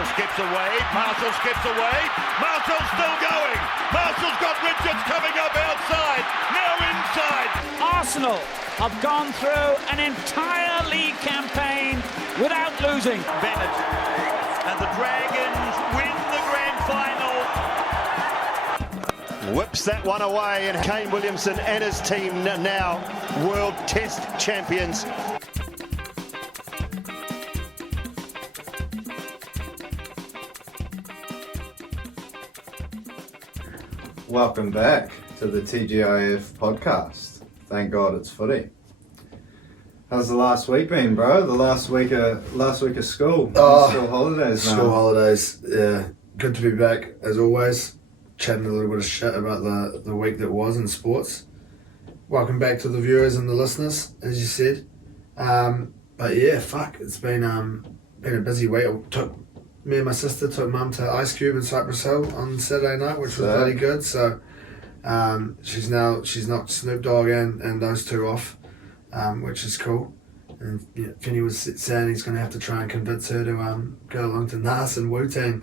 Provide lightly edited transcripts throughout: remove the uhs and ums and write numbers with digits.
Marshall skips away. Marshall skips away. Marshall's still going. Marshall's got Richards coming up outside. Now inside. Arsenal have gone through an entire league campaign without losing. Bennett and the Dragons win the grand final. Whips that one away, and Kane Williamson and his team now World Test champions. Welcome back to the TGIF podcast. Thank God it's footy. How's the last week been, bro? The last week of school. School holidays now. School holidays, yeah. Good to be back as always. Chatting a little bit of shit about the week that was in sports. Welcome back to the viewers and the listeners, as you said. But yeah, it's been a busy week. Me and my sister took Mum to Ice Cube in Cypress Hill on Saturday night, which was bloody good. So she's knocked Snoop Dogg and those two off, which is cool. And Finney was saying he's going to have to try and convince her to go along to Nas and Wu-Tang.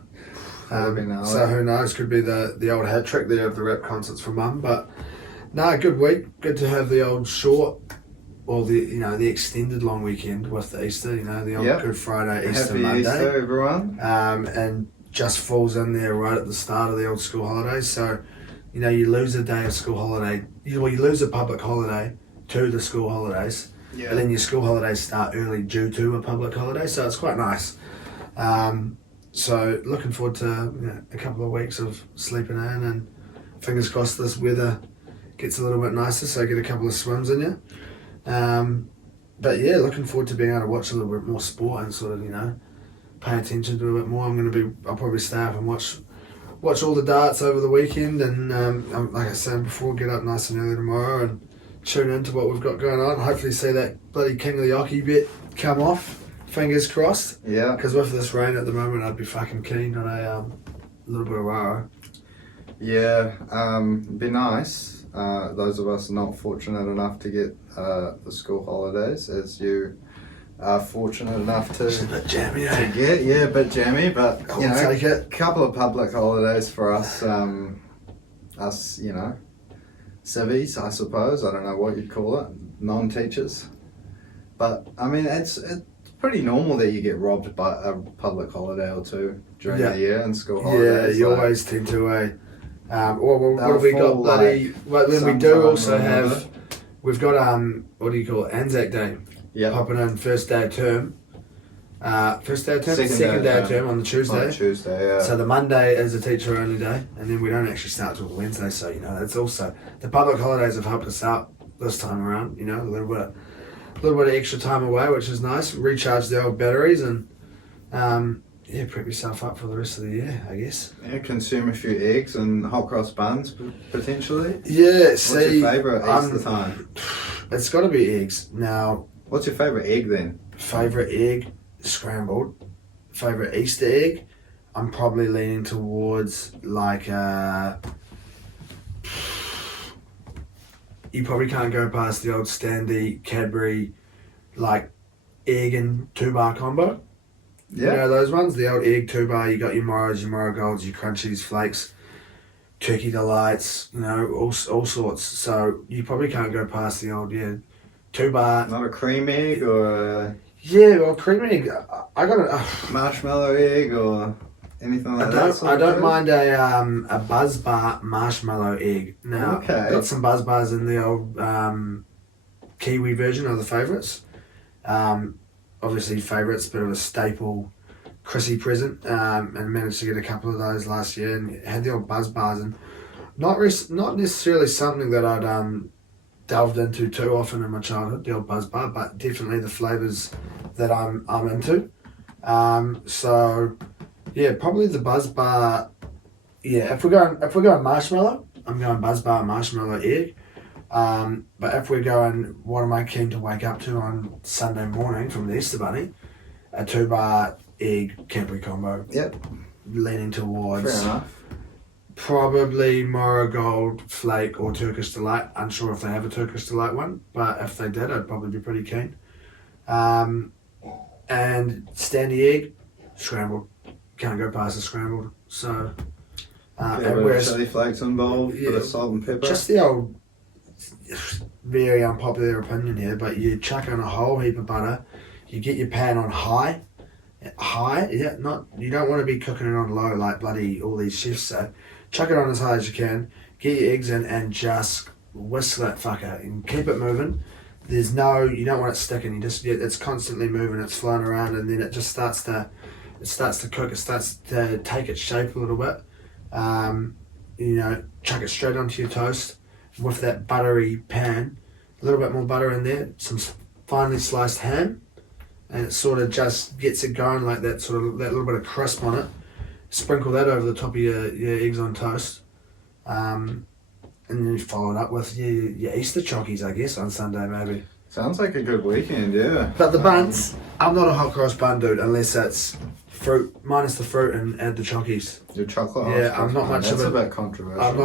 So who knows? Could be the old hat trick there of the rap concerts for Mum. But no, good week. Good to have the old short. Well, the extended long weekend with the Easter, the old Good Friday, Easter Happy Monday. Easter, everyone. And just falls in there right at the start of the old school holidays. So, you lose a day of school holiday. You lose a public holiday to the school holidays. Yeah. And then your school holidays start early due to a public holiday. So it's quite nice. So looking forward to a couple of weeks of sleeping in, and fingers crossed this weather gets a little bit nicer, so get a couple of swims in you. But yeah, looking forward to being able to watch a little bit more sport and sort of, pay attention to a bit more. I'll probably stay up and watch all the darts over the weekend, and like I said before, get up nice and early tomorrow and tune into what we've got going on. Hopefully see that bloody King of the Ocky bet come off. Fingers crossed. Yeah. Because with this rain at the moment, I'd be fucking keen on a little bit of raro. Yeah, it'd be nice. Those of us not fortunate enough to get the school holidays, as you are fortunate enough to, it's a bit jammy, to get. Yeah, a bit jammy, but take it. A couple of public holidays for us, civvies, I suppose. I don't know what you'd call it, non-teachers. But I mean, it's pretty normal that you get robbed by a public holiday or two during the year and school holidays. Yeah, you always tend to. What have we got? Bloody. When we do also have, we've got Anzac Day. Yeah. Popping in first day of term. Second day of term on the Tuesday. On Tuesday, yeah. So the Monday is a teacher only day, and then we don't actually start till Wednesday. So that's also the public holidays have helped us out this time around. A little bit of extra time away, which is nice. Recharge the old batteries and. Prep yourself up for the rest of the year, I guess. Yeah, consume a few eggs and hot cross buns, potentially. Yeah, What's your favourite Easter time? It's got to be eggs. Now... What's your favourite egg then? Favourite egg, scrambled. Favourite Easter egg, I'm probably leaning towards like... You probably can't go past the old Standy Cadbury like egg and 2-bar combo. Yeah. Those ones, the old egg 2-bar, you got your Morrows, your Morrow Golds, your Crunchies, Flakes, Turkey Delights, all sorts. So you probably can't go past the old, 2-bar. Not a cream egg or cream egg. I got a marshmallow egg or anything like that. I don't mind a Buzz Bar marshmallow egg. Now, got some Buzz Bars in the old Kiwi version of the favourites. Obviously favourites, bit of a staple Chrissy present, and managed to get a couple of those last year, and had the old Buzz Bars, and not necessarily something that I'd delved into too often in my childhood, the old Buzz Bar, but definitely the flavours that I'm into. Probably the Buzz Bar. Yeah, if we're going marshmallow, I'm going Buzz Bar marshmallow egg. But if we're going, what am I keen to wake up to on Sunday morning from the Easter Bunny? A 2-bar egg Cadbury combo. Yep. Leaning towards. Fair enough. Probably Morrow Gold, Flake, or Turkish Delight. Unsure if they have a Turkish Delight one, but if they did, I'd probably be pretty keen. And Standy egg, scrambled. can't go past a scrambled. So, Yeah, and bit of whereas chili flakes involved, bit Yeah, of salt and pepper. just the old, very unpopular opinion here, but you chuck in a whole heap of butter, you get your pan on high, you don't want to be cooking it on low like bloody all these chefs say. Chuck it on as high as you can, get your eggs in, and just whisk that fucker and keep it moving. You don't want it sticking. It's constantly moving. It's flying around, and then it just starts to cook. It starts to take its shape a little bit. Chuck it straight onto your toast with that buttery pan. A little bit more butter in there, some finely sliced ham, and it sort of just gets it going like that. Sort of that little bit of crisp on it. Sprinkle that over the top of your eggs on toast. And then you follow it up with your Easter chockies, I guess, on Sunday maybe. Sounds like a good weekend, yeah. But the buns, I'm not a hot cross bun dude unless it's fruit, minus the fruit and add the chockies. Your chocolate. Yeah, I'm not much of That's a a bit controversial. I'm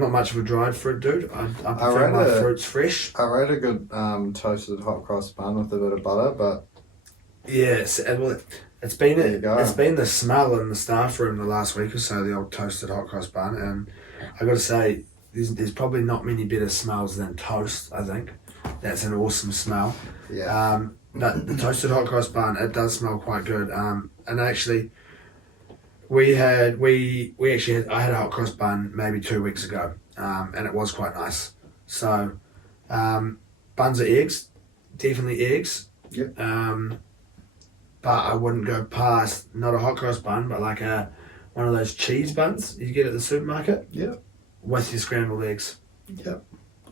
not much of a dried fruit dude. I prefer my fruits fresh. I rate a good toasted hot cross bun with a bit of butter, but Yes, it's been There you go. it's been the smell in the staff room the last week or so, the old toasted hot cross bun, and I got to say there's probably not many better smells than toast. I think that's an awesome smell. yeah. But the toasted hot cross bun, it does smell quite good. And actually, I had a hot cross bun maybe 2 weeks ago, and it was quite nice. So, buns are eggs, definitely eggs. Yep. But I wouldn't go past not a hot cross bun, but like one of those cheese buns you get at the supermarket Yeah. with your scrambled eggs. Yep.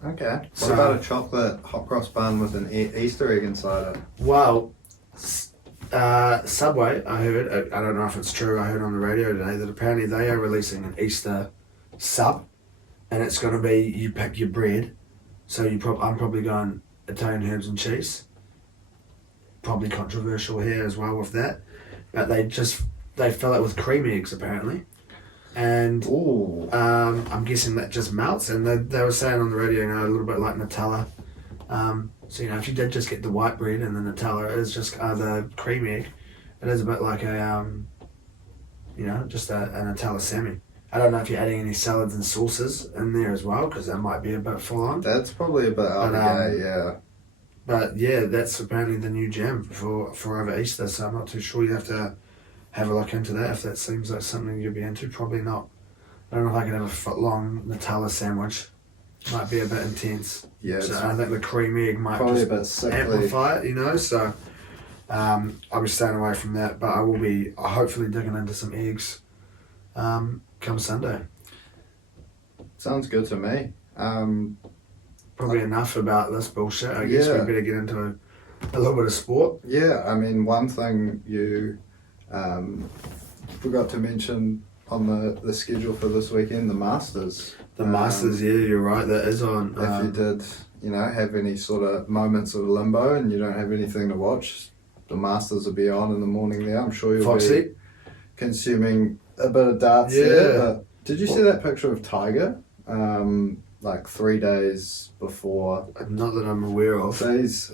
Okay. What So- about a chocolate hot cross bun with an Easter egg inside it? Well, Subway, I heard, I don't know if it's true, I heard on the radio today that apparently they are releasing an Easter sub, and it's going to be, you pick your bread, so I'm probably going Italian herbs and cheese. Probably controversial here as well with that, but they fill it with cream eggs apparently, and Ooh. I'm guessing that just melts. And they were saying on the radio, a little bit like Nutella. So if you did just get the white bread and the Nutella is just the cream egg, it is a bit like a just a Nutella semi. I don't know if you're adding any salads and sauces in there as well, because that might be a bit full on. That's probably a bit out of the gate, yeah. But yeah, that's apparently the new jam for over Easter, so I'm not too sure. You have to have a look into that if that seems like something you'd be into. Probably not. I don't know if I could have a foot long Nutella sandwich. Might be a bit intense. Yeah, So it's I think the cream egg might probably a just bit sickly. amplify it, so I'll be staying away from that, but I will be hopefully digging into some eggs come Sunday. Sounds good to me. Probably enough about this bullshit. I guess we Yeah. better get into a little bit of sport. Yeah, I mean, one thing you forgot to mention on the schedule for this weekend, the Masters. The Masters, yeah, you're right, that is on. If you did, have any sort of moments of limbo and you don't have anything to watch, the Masters will be on in the morning there. I'm sure you'll Foxy. be consuming a bit of darts Yeah. there. But did you see that picture of Tiger? Like 3 days before. Not that I'm aware of. So it's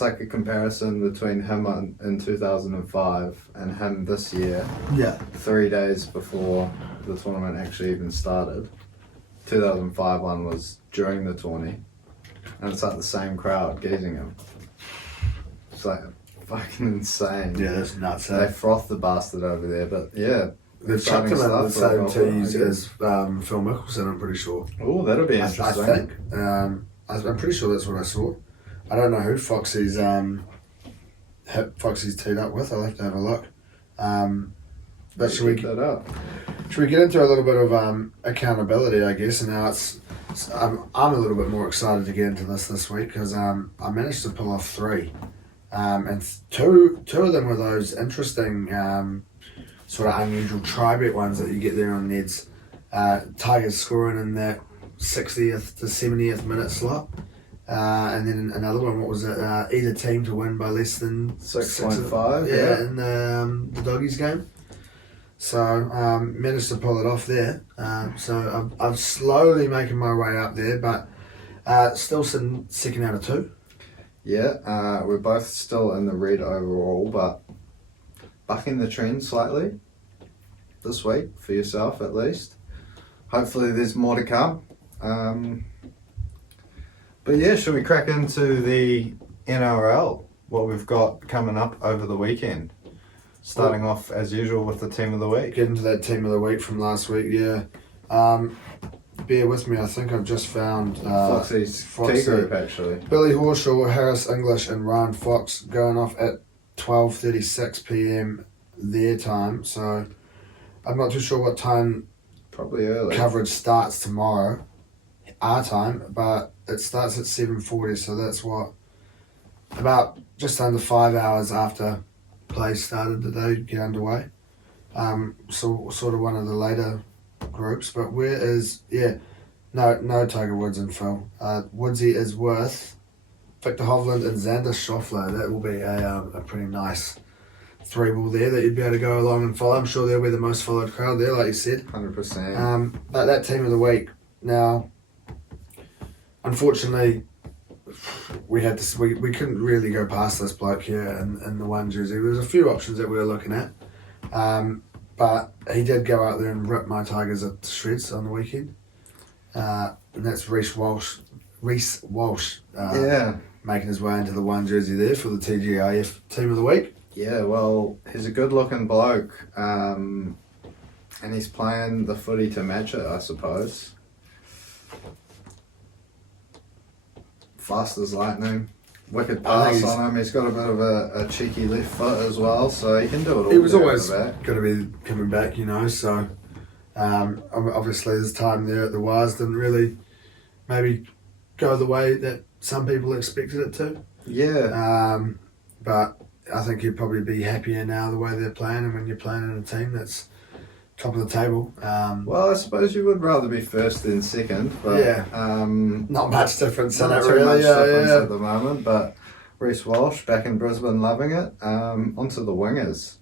like a comparison between him in 2005 and him this year, Yeah. 3 days before the tournament actually even started. 2005 one was during the tourney, and it's like the same crowd gazing him. It's like fucking insane. Yeah, that's nuts. They froth the bastard over there, but yeah. They've chucked him in exciting the stuff same for a tees golfer, as Phil Mickelson, I'm pretty sure. Oh, that'll be I interesting. think. I'm pretty sure that's what I saw. I don't know who Foxy's teed up with. I'll have to have a look. But should we Keep that up? get into a little bit of accountability, I guess? And now I'm a little bit more excited to get into this week because I managed to pull off 3. And two of them were those interesting sort of unusual tri-bet ones that you get there on Neds. Tigers scoring in that 60th to 70th minute slot. And then another one, what was it? Either team to win by less than 6.5. Yeah, in the Doggies game. So managed to pull it off there. So I'm slowly making my way up there, but still sitting second out of 2. Yeah, we're both still in the red overall, but bucking the trend slightly this week, for yourself at least. Hopefully there's more to come. But yeah, should we crack into the NRL, what we've got coming up over the weekend? Starting off, as usual, with the team of the week. Get into that team of the week from last week, yeah. Bear with me, I think I've just found Foxy's T group, actually. Billy Horshaw, Harris English and Ryan Fox going off at 12:36 p.m. their time. So I'm not too sure what time Probably early. coverage starts tomorrow, our time, but it starts at 7:40, so that's what, about just under 5 hours after play started did they get underway. So sort of one of the later groups, but no Tiger Woods and Phil. Woodsy is worth Victor Hovland and Xander Schauffele. That will be a pretty nice three-ball there that you'd be able to go along and follow. I'm sure they'll be the most followed crowd there, like you said. 100%. But that team of the week, now, unfortunately, we couldn't really go past this bloke here in the one jersey. There was a few options that we were looking at, but he did go out there and rip my Tigers at shreds on the weekend, and that's Reece Walsh. Making his way into the one jersey there for the TGIF team of the week. Yeah, well, he's a good-looking bloke, and he's playing the footy to match it, I suppose. Fast as lightning, wicked pass on him. He's got a bit of a cheeky left foot as well, so he can do it all. He was always going to be coming back, so obviously his time there at the Wires didn't really maybe go the way that some people expected it to. Yeah. But I think you'd probably be happier now the way they're playing, and when you're playing in a team that's top of the table. Well, I suppose you would rather be first than second, but not much difference in it, not too really. much difference at the moment. But Reece Walsh back in Brisbane, loving it. Onto the wingers.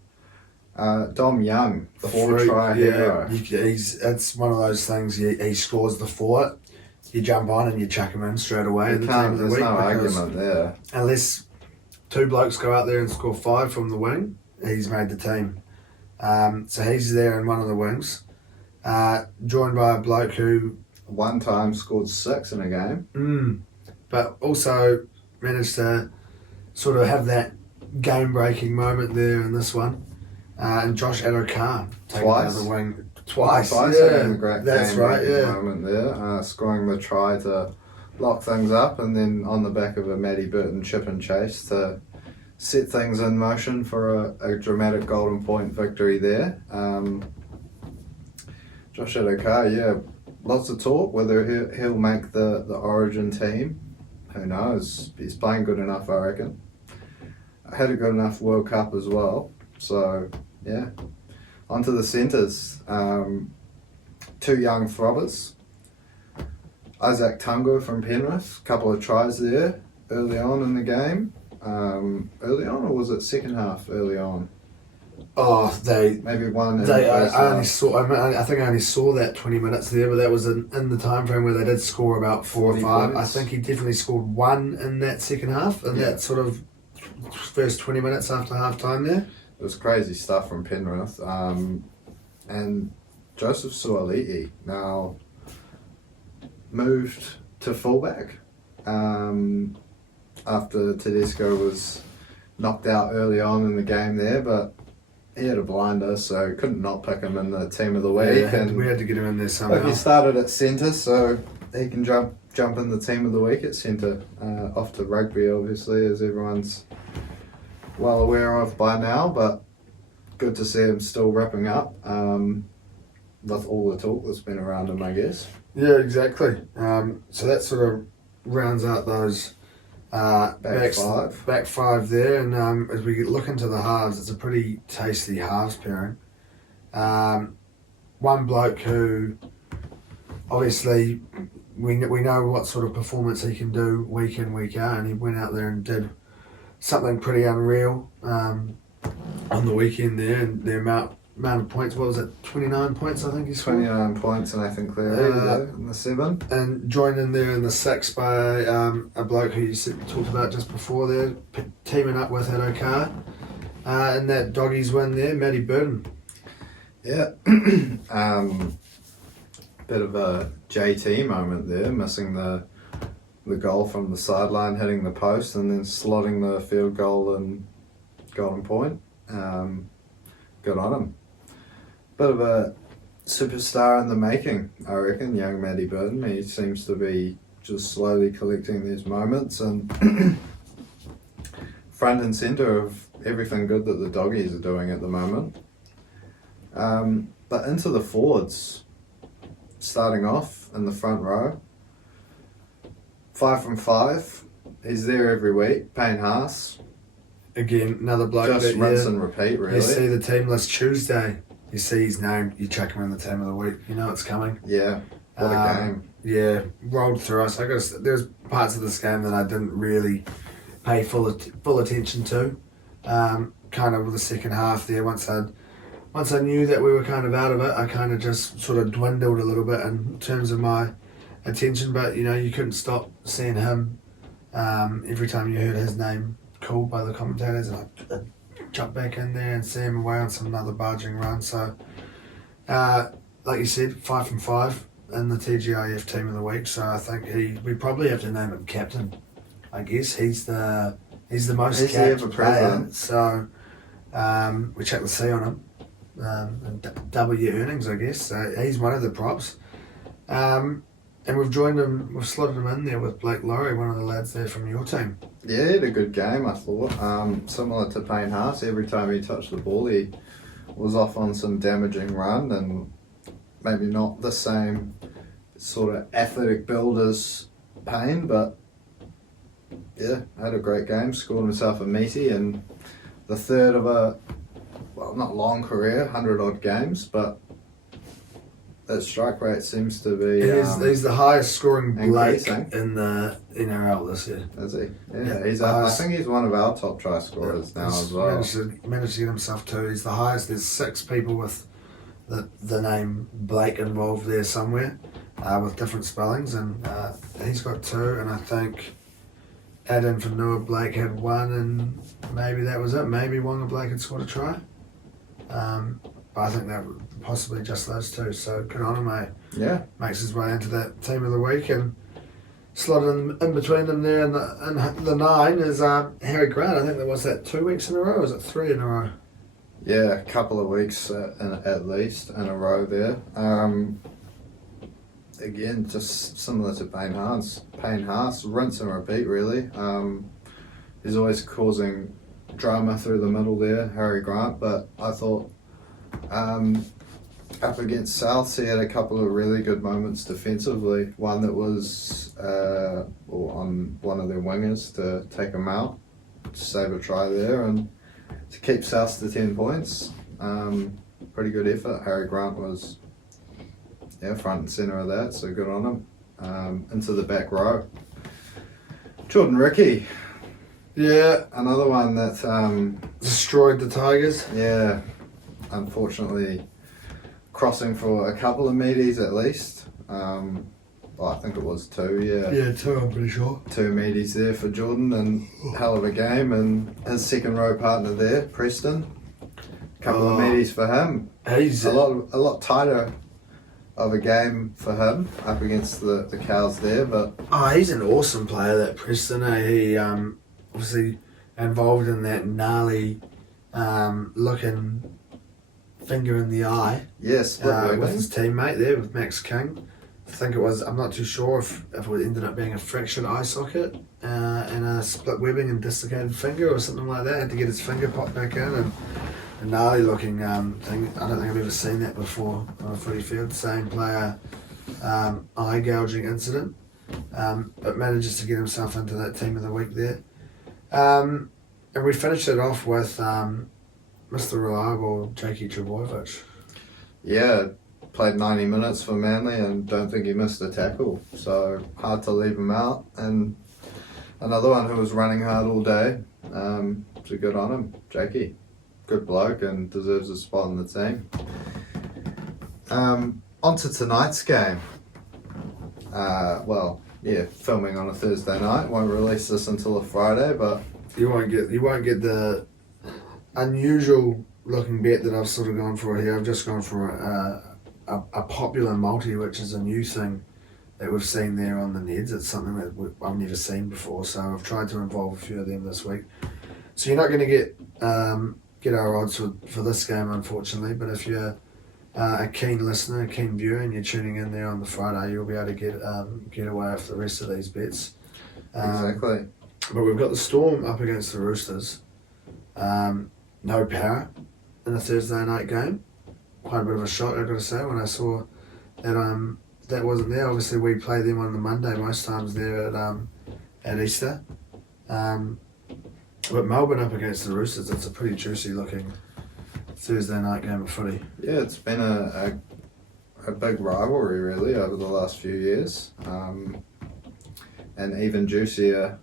Dom Young, the four-try hero. It's one of those things. He scores the four, you jump on and you chuck him in straight away. There's no argument there. Unless two blokes go out there and score 5 from the wing, he's made the team. So he's there in one of the wings, joined by a bloke who one time scored 6 in a game, but also managed to sort of have that game-breaking moment there in this one, and Josh Adokar taking down the wing twice. Having a great that's right. moment there, scoring the try to lock things up, and then on the back of a Matty Burton chip and chase to set things in motion for a dramatic golden point victory there. Josh Adokar, lots of talk whether he'll make the Origin team. Who knows? He's playing good enough, I reckon. Had a good enough World Cup as well. So, yeah. Onto the centres. 2 young throbbers. Isaac Tungo from Penrith. Couple of tries there early on in the game. Early on, or was it second half early on? Oh, maybe one. I think I only saw that 20 minutes there, but that was in the time frame where they did score about 4 or 5. Points. I think he definitely scored 1 in that second half, in that sort of first 20 minutes after half time there. It was crazy stuff from Penrith. And Joseph Suaalii now moved to fullback after Tedesco was knocked out early on in the game there, but he had a blinder, so couldn't not pick him in the team of the week. We had to get him in there somehow. He started at centre, so he can jump in the team of the week at centre. Off to rugby, obviously, as everyone's well aware of by now, but good to see him still wrapping up with all the talk that's been around him, I guess. Yeah, exactly. So that sort of rounds out those back five there, and as we look into the halves, it's a pretty tasty halves pairing. One bloke who obviously we know what sort of performance he can do week in, week out, and he went out there and did something pretty unreal on the weekend there, and the amount of points, what was it, 29 points I think he scored? 29 points, and I think they're in the 7. And joined in there in the 6 by a bloke who you talked about just before there, teaming up with Adokar. in that doggies win there, Matty Burton. Yeah. Bit of a JT moment there, missing the goal from the sideline, hitting the post, and then slotting the field goal and Golden Point. Good on him. Bit of a superstar in the making, I reckon, young Matty Burton. He seems to be just slowly collecting these moments and front and centre of everything good that the doggies are doing at the moment. But into the forwards, starting off in the front row, 5 from 5. He's there every week. Payne Haas. Again, another bloke Just that rinse and repeat, really. You see the team list Tuesday. You see his name. You chuck him in the team of the week. You know it's coming. Yeah, what a game. Yeah, rolled through us. There's parts of this game that I didn't really pay full attention to. Kind of with the second half there. Once I knew that we were kind of out of it, I kind of just sort of dwindled a little bit in terms of my attention. But you couldn't stop seeing him. Every time you heard his name called by the commentators, and I'd jump back in there and see him away on another barging run. So, like you said, 5 from 5 in the TGIF team of the week. So I think we probably have to name him captain. I guess he's the most capped player. So we check the C on him. And double your earnings, I guess. So he's one of the props. And we've slotted him in there with Blake Laurie, one of the lads there from your team. Yeah, he had a good game, I thought. Similar to Payne Haas, every time he touched the ball, he was off on some damaging run, and maybe not the same sort of athletic build as Payne, but yeah, had a great game, scored himself a meaty, and the third of a, well, not long career, 100 odd games, but that strike rate seems to be he's the highest scoring Blake increasing in the NRL this year. Is he? Yeah, I think he's one of our top try scorers now as well. Managed to get himself two. He's the highest. There's 6 people with the name Blake involved there somewhere, with different spellings, and he's got 2, and I think add-in for Noah Blake had 1, and maybe that was it. Maybe Wonga Blake had scored a try. But I think that possibly just those 2. So good on him, mate. Yeah. Makes his way into that team of the week, and slotted in between them there in the 9 is Harry Grant. I think that was that 2 weeks in a row, or was it 3 in a row? Yeah, a couple of weeks at least in a row there. Again, just similar to Payne Haas, rinse and repeat really. He's always causing drama through the middle there, Harry Grant, but I thought up against Souths, he had a couple of really good moments defensively. One that was on one of their wingers to take him out, to save a try there, and to keep Souths to 10 points. Pretty good effort. Harry Grant was front and centre of that, so good on him. Into the back row, Jordan Ricky. Yeah, another one that destroyed the Tigers. Yeah, unfortunately crossing for a couple of meaties at least. I think it was 2, yeah. Yeah, 2, I'm pretty sure. 2 meaties there for Jordan, and hell of a game. And his second row partner there, Preston, a couple of meaties for him. He's a lot tighter of a game for him up against the Cows there, but he's an awesome player, that Preston. He obviously involved in that gnarly looking finger in the eye. Yes, with his teammate there, with Max King. I think it was, I'm not too sure if it ended up being a fractured eye socket and a split webbing and dislocated finger or something like that. Had to get his finger popped back in, and a gnarly looking thing. I don't think I've ever seen that before on a footy field. Same player, eye gouging incident, but manages to get himself into that team of the week there. And we finished it off with Mr. Reliable, Jakey Trebojevic. Yeah, played 90 minutes for Manly and don't think he missed a tackle, so hard to leave him out. And another one who was running hard all day, so good on him, Jakey. Good bloke and deserves a spot in the team. On to tonight's game. Filming on a Thursday night. Won't release this until a Friday, but you won't get the unusual looking bet that I've sort of gone for here. I've just gone for a popular multi, which is a new thing that we've seen there on the Neds. It's something that I've never seen before, so I've tried to involve a few of them this week. So you're not going to get our odds for this game, unfortunately, but if you're a keen listener, a keen viewer, and you're tuning in there on the Friday, you'll be able to get away with the rest of these bets. Exactly. But we've got the Storm up against the Roosters. No power in a Thursday night game. Quite a bit of a shock, I've got to say, when I saw that that wasn't there. Obviously, we play them on the Monday most times there at Easter. But Melbourne up against the Roosters, it's a pretty juicy looking Thursday night game of footy. Yeah, it's been a big rivalry really over the last few years, and even juicier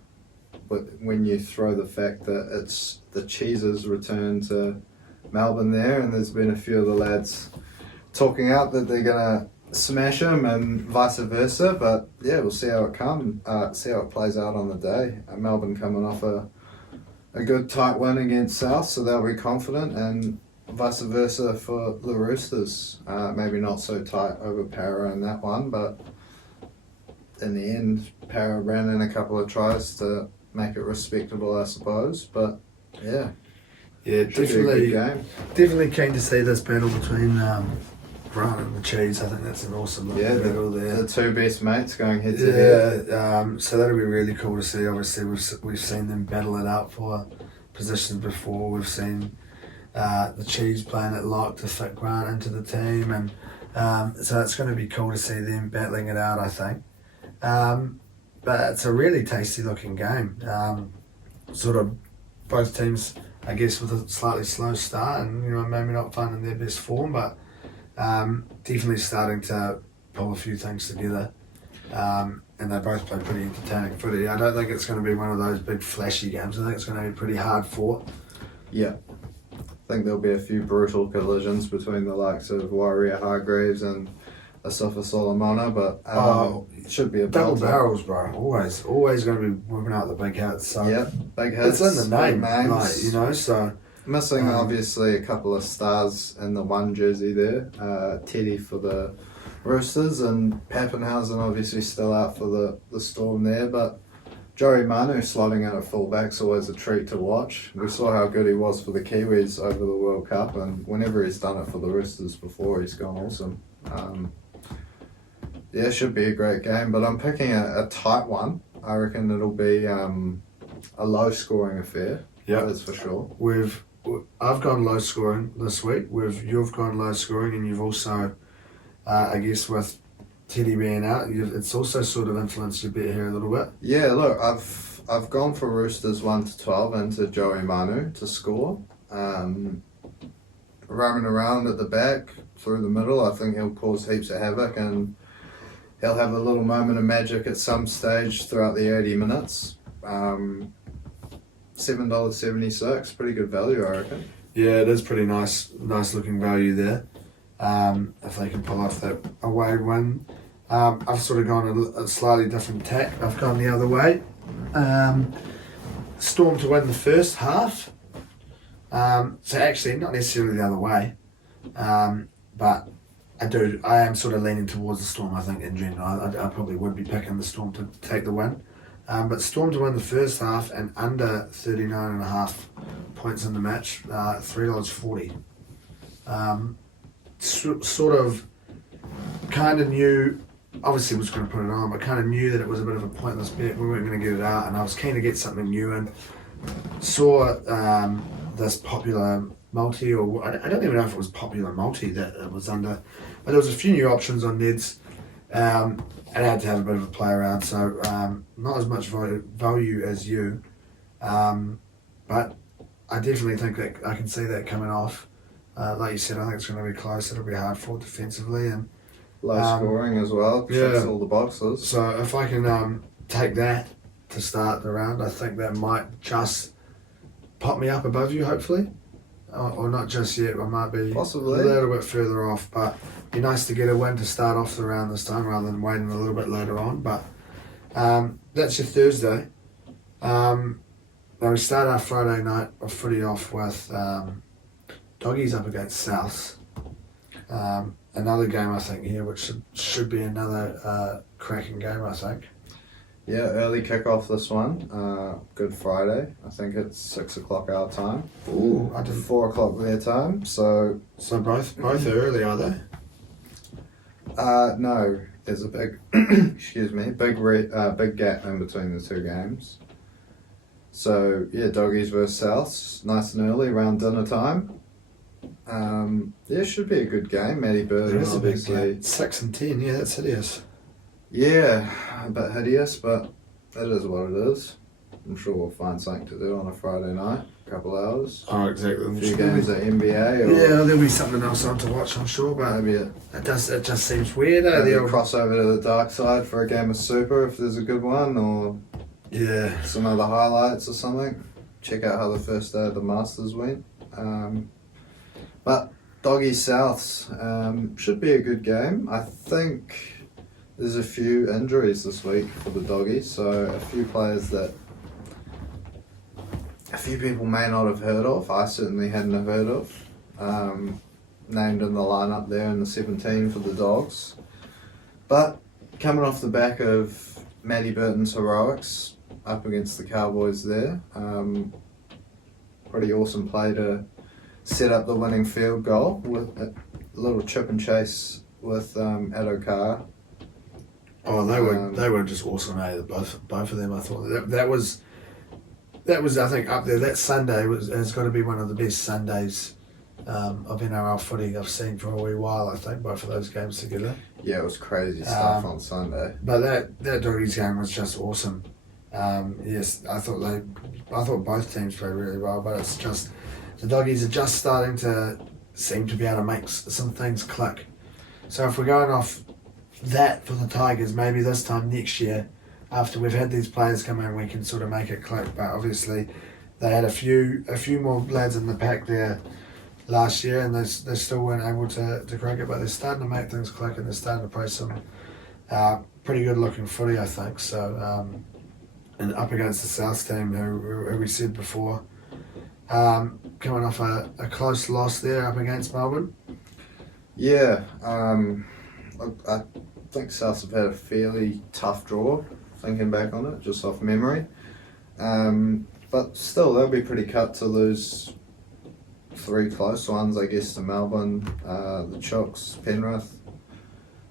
when you throw the fact that it's the Cheeses return to Melbourne there, and there's been a few of the lads talking out that they're gonna smash them and vice versa. But yeah, we'll see how it plays out on the day. Melbourne coming off a good tight win against South, so they'll be confident, and vice versa for the Roosters. Maybe not so tight over Para in that one, but in the end, Para ran in a couple of tries to make it respectable, I suppose. But yeah, definitely keen to see this battle between Grant and the Cheese. I think that's an awesome little battle there. The two best mates going head to head. Yeah, so that'll be really cool to see. Obviously, we've seen them battle it out for positions before. We've seen the Cheese playing it lock to fit Grant into the team, and so it's going to be cool to see them battling it out, I think. But it's a really tasty looking game. Sort of both teams, I guess, with a slightly slow start, and maybe not finding their best form, but definitely starting to pull a few things together. And they both play pretty entertaining footy. I don't think it's going to be one of those big flashy games. I think it's going to be pretty hard fought. Yeah. I think there'll be a few brutal collisions between the likes of Warrior Hargreaves and Asafa Solomona, but it should be a double barrels, bro. Always going to be whipping out the big hits. So yeah, big hits. It's in the name, names. So missing obviously a couple of stars in the one jersey there. Teddy for the Roosters and Pappenhausen obviously still out for the Storm there, but Joey Manu slotting in at fullback's always a treat to watch. We saw how good he was for the Kiwis over the World Cup, and whenever he's done it for the Roosters before, he's gone awesome. Yeah, should be a great game, but I'm picking a tight one. I reckon it'll be a low-scoring affair. Yeah, that's for sure. I've gone low-scoring this week. You've gone low-scoring, and you've also, I guess, with Teddy being out, it's also sort of influenced your bet here a little bit. Yeah, look, I've gone for Roosters 1-12 into Joey Manu to score. Roaming around at the back, through the middle, I think he'll cause heaps of havoc, and he'll have a little moment of magic at some stage throughout the 80 minutes. $7.76, pretty good value, I reckon. Yeah, it is pretty nice looking value there. If they can pull off that away win. I've sort of gone a slightly different tack. I've gone the other way. Storm to win the first half. So actually, not necessarily the other way. But I am sort of leaning towards the Storm, I think, in general. I probably would be picking the Storm to take the win. But Storm to win the first half and under 39.5 points in the match, $3.40. Sort of kind of knew, obviously was going to put it on, but kind of knew that it was a bit of a pointless bet. We weren't going to get it out, and I was keen to get something new in. Saw this popular multi, or I don't even know if it was popular multi that it was under, but there was a few new options on Neds, and I had to have a bit of a play around, so not as much value as you, but I definitely think that I can see that coming off. Like you said, I think it's going to be close. It'll be hard fought defensively, and low scoring as well. Checks all the boxes. So if I can take that to start the round, I think that might just pop me up above you, hopefully. Or not just yet. I might be possibly a little bit further off, but it'd be nice to get a win to start off the round this time rather than waiting a little bit later on. But that's your Thursday. Now we start our Friday night of footy off with Doggies up against Souths. Another game, I think, here, which should be another cracking game, I think. Yeah, early kick-off this one. Good Friday. I think it's 6 o'clock our time. Ooh, I didn't. 4 o'clock their time. So both are early, are they? no, there's a big, big gap in between the two games. So yeah, Doggies versus Souths, nice and early, around dinner time. Yeah, it should be a good game. Matty Burton, There is a big obviously. gap. 6 and 10, yeah, that's hideous. Yeah, a bit hideous, but it is what it is. I'm sure we'll find something to do on a Friday night, a couple hours. Oh, exactly. A few games at NBA. Or Yeah, there'll be something else on to watch, I'm sure, but maybe it just seems weird, eh? maybe The a old, crossover to the dark side for a game of Super if there's a good one, or yeah. some other highlights or something. Check out how the first day of the Masters went. But Doggies Souths should be a good game. I think there's a few injuries this week for the Doggies, so a few players that a few people may not have heard of. I certainly hadn't have heard of. Named in the lineup there in the 17 for the Dogs. But coming off the back of Matty Burton's heroics up against the Cowboys there, pretty awesome play to set up the winning field goal with a little chip and chase with Adokar. Oh, they were just awesome, eh? Both of them. I thought that was I think up there. That Sunday has got to be one of the best Sundays of NRL footy I've seen for a wee while. I think both of those games together. Yeah, it was crazy stuff on Sunday. But that Doggies game was just awesome. Yes, I thought both teams played really well, but it's just the Doggies are just starting to seem to be able to make some things click. So if we're going off that for the Tigers, maybe this time next year, after we've had these players come in, we can sort of make it click. But obviously, they had a few more lads in the pack there last year, and they still weren't able to crack it. But they're starting to make things click, and they're starting to play some pretty good looking footy, I think. So, and up against the South team, who we said before, coming off a close loss there up against Melbourne. Yeah, I think Souths have had a fairly tough draw, thinking back on it, just off memory. But still, they'll be pretty cut to lose 3 close ones, I guess, to Melbourne, the Chooks, Penrith,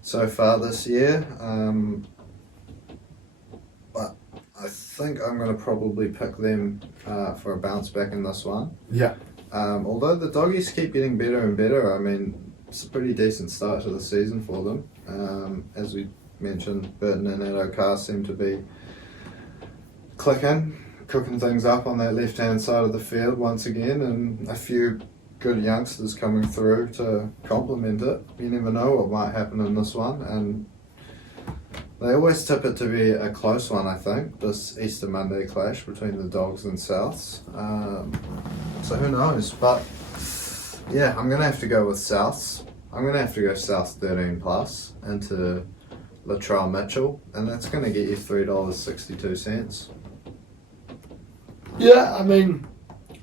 so far this year. But I think I'm going to probably pick them for a bounce back in this one. Yeah. Although the Doggies keep getting better and better, I mean, it's a pretty decent start to the season for them. As we mentioned, Burton and Adokar seem to be cooking things up on that left-hand side of the field once again, and a few good youngsters coming through to complement it. You never know what might happen in this one, and they always tip it to be a close one, I think, this Easter Monday clash between the Dogs and Souths. So who knows, but yeah, I'm going to have to go with Souths. I'm going to have to go Souths 13 plus into Latrell Mitchell, and that's going to get you $3.62. Yeah, I mean,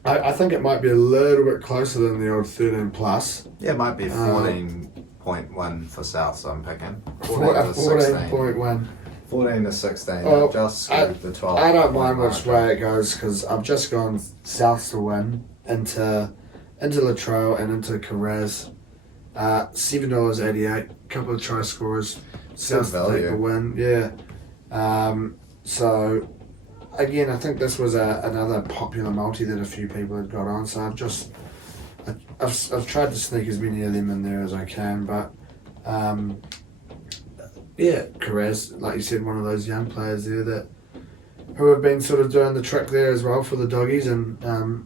I think it might be a little bit closer than the old 13 plus. Yeah, it might be 14.1 for Souths, I'm picking. 14 to 16. Well, just scooped the 12. I don't mind which way it goes because I've just gone Souths to win into Latrell and into Carraz. $7.88, couple of try scorers. Souths to take the win. Yeah. So again, I think this was another popular multi that a few people had got on. So I've tried to sneak as many of them in there as I can, but yeah, Carraz, like you said, one of those young players there who have been sort of doing the trick there as well for the Doggies, and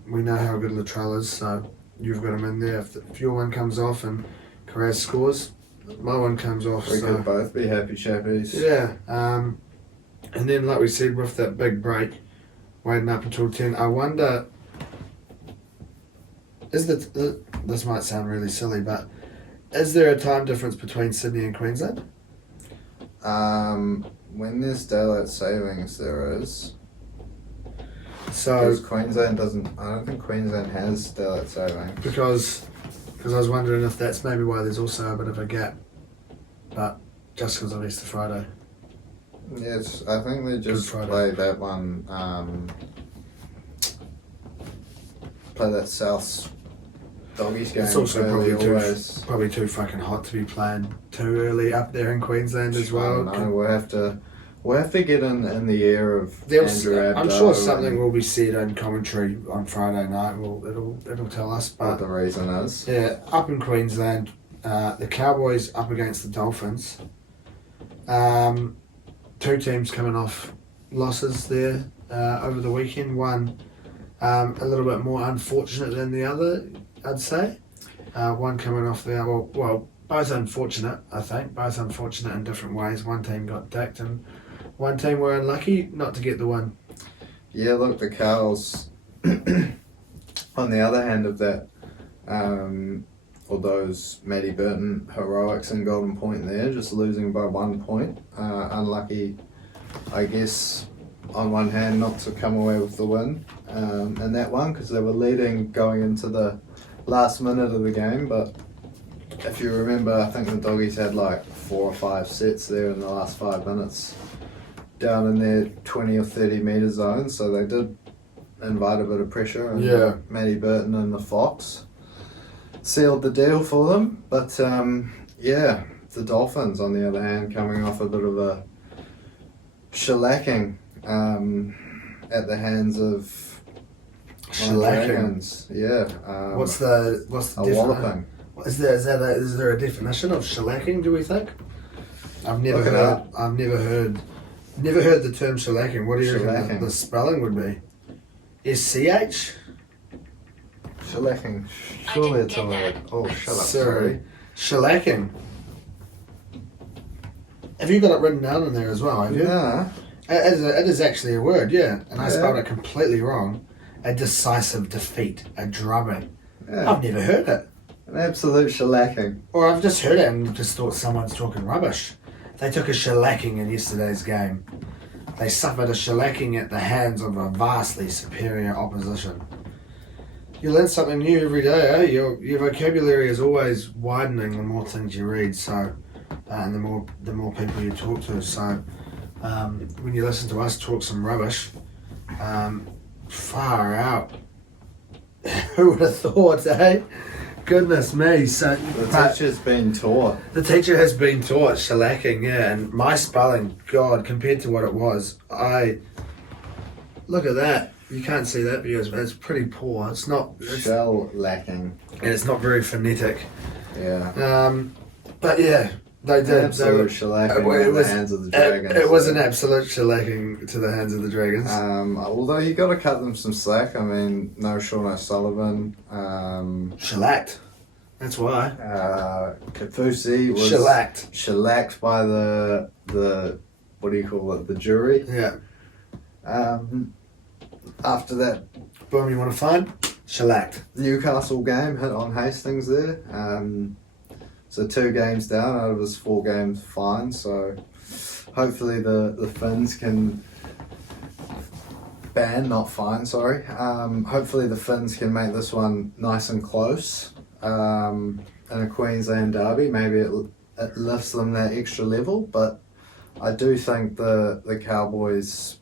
we know how good Latrell is, so you've got him in there. If your one comes off and Carraz scores, my one comes off. We could both be happy chappies. Yeah, and then like we said, with that big break, waiting up until 10, I wonder, this might sound really silly, but is there a time difference between Sydney and Queensland? When there's daylight savings, there is. So Because Queensland doesn't. I don't think Queensland has daylight saving. because I was wondering if that's maybe why there's also a bit of a gap, but just because of Easter Friday. Yes, I think they just Friday. play that one. Play that South Doggies game. It's also early probably always. too fucking hot to be playing too early up there in Queensland as well. I know, we'll have to get in the air of Andrew Abdo. I'm sure something will be said in commentary on Friday night. It'll tell us. What But the reason is. yeah, up in Queensland, the Cowboys up against the Dolphins. Two teams coming off losses there over the weekend. One a little bit more unfortunate than the other, I'd say. One coming off the well, both unfortunate, I think. Both unfortunate in different ways. One team got dicked and one team were unlucky not to get the win. Yeah, look, the Cows, on the other hand of that, for those Matty Burton heroics in Golden Point there, just losing by 1 point. Unlucky, I guess, on one hand, not to come away with the win in that one, because they were leading going into the last minute of the game. But if you remember, I think the Doggies had like 4 or 5 sets there in the last 5 minutes down in their 20 or 30 metre zone, so they did invite a bit of pressure, and Yeah. Matty Burton and the Fox sealed the deal for them. But yeah, the Dolphins on the other hand, coming off a bit of a shellacking at the hands of Shellacking. Dragons. Yeah. What's the a definition? walloping? Is there a definition of shellacking? Do we think? I've never Look it heard. up. I've never heard the term shellacking. What do you reckon Shellacking. the spelling would be? SCH? Shellacking. Surely it's a word. Oh, shut up. Sorry. Shellacking. Have you got it written down in there as well? Have you? Nah. It is actually a word, yeah. And I Yeah. spelled it completely wrong. A decisive defeat, a drubbing. Yeah. I've never heard it. An absolute shellacking. Or I've just heard it and just thought someone's talking rubbish. They took a shellacking in yesterday's game. They suffered a shellacking at the hands of a vastly superior opposition. You learn something new every day, eh? Your vocabulary is always widening the more things you read, so and the more people you talk to. So when you listen to us talk some rubbish, far out. Who would have thought, eh? Goodness me. So The but teacher's been taught. the teacher has been taught shellacking, yeah, and my spelling, God, compared to what it was, look at that. You can't see that because it's pretty poor. It's not, Shell-lacking. and it's not very phonetic. Yeah. But yeah, they did. Absolute shellacking in the hands of the Dragons. It was an absolute shellacking to the hands of the Dragons. Although you got to cut them some slack. I mean, no Sean O'Sullivan. Shellacked. That's why. Kafusi was shellacked by the what do you call it? The jury. Yeah. After that Boom, you want to find? Shellacked. Newcastle game hit on Hastings there. So 2 games down out of his 4 games fine. So hopefully the Finns can not fine, sorry. Hopefully the Finns can make this one nice and close in a Queensland derby. Maybe it lifts them that extra level, but I do think the Cowboys,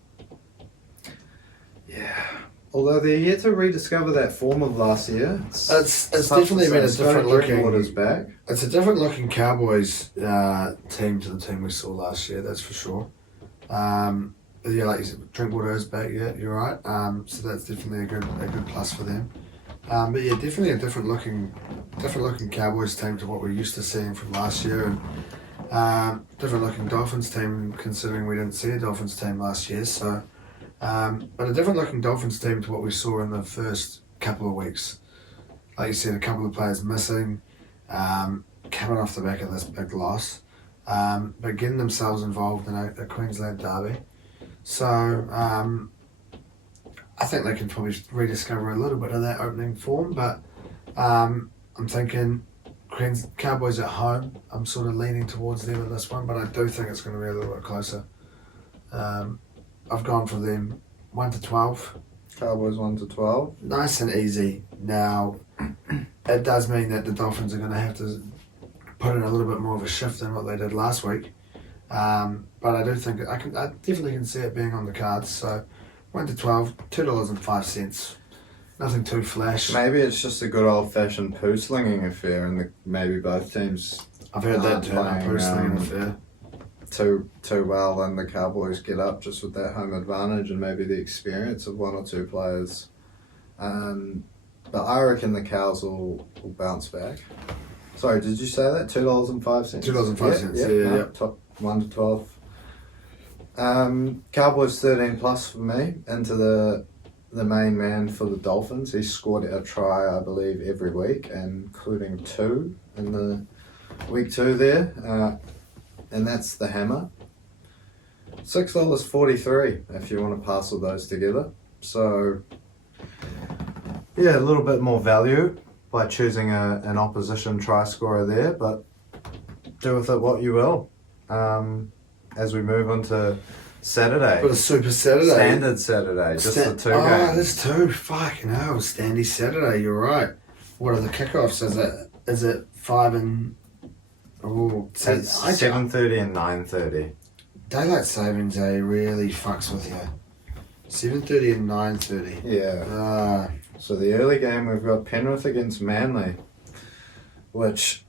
yeah, although they're yet to rediscover that form of last year, It's tough definitely to been a say. different looking. Drinkwater's back. It's a different looking Cowboys team to the team we saw last year, that's for sure. Yeah, like you said, Drinkwater is back, yeah, you're right. So that's definitely a good plus for them. But yeah, definitely a different looking Cowboys team to what we're used to seeing from last year, and different looking Dolphins team considering we didn't see a Dolphins team last year. So, but a different looking Dolphins team to what we saw in the first couple of weeks. Like you said, a couple of players missing, coming off the back of this big loss, but getting themselves involved in a Queensland derby. So I think they can probably rediscover a little bit of that opening form, but I'm thinking Cowboys at home, I'm sort of leaning towards them in this one, but I do think it's going to be a little bit closer. I've gone for them 1-12. Cowboys 1-12. Nice and easy. Now, it does mean that the Dolphins are going to have to put in a little bit more of a shift than what they did last week. But I do think I definitely can see it being on the cards. So 1-12, $2.05. Nothing too flash. Maybe it's just a good old-fashioned poo slinging affair, and maybe both teams. I've heard that term, a poo slinging affair. Too well, and the Cowboys get up just with that home advantage and maybe the experience of one or two players. But I reckon the Cows will bounce back. Sorry, did you say that? $2.05? $2.05, yeah. Top 1-12. Cowboys 13 plus for me into the main man for the Dolphins. He scored a try, I believe, every week, including 2 in the week 2 there. And that's the Hammer. $6.43 if you want to parcel those together. So, yeah, a little bit more value by choosing an opposition try scorer there, but do with it what you will. As we move on to Saturday. But a Super Saturday. Standard Saturday, just the 2 games. Oh, there's 2. Fucking hell, Standy Saturday, you're right. What are the kickoffs? Is it 5 and... Oh, It's 7:30 and 9:30. Daylight savings day really fucks with you. 7:30 and 9:30. Yeah. So the early game we've got Penrith against Manly, which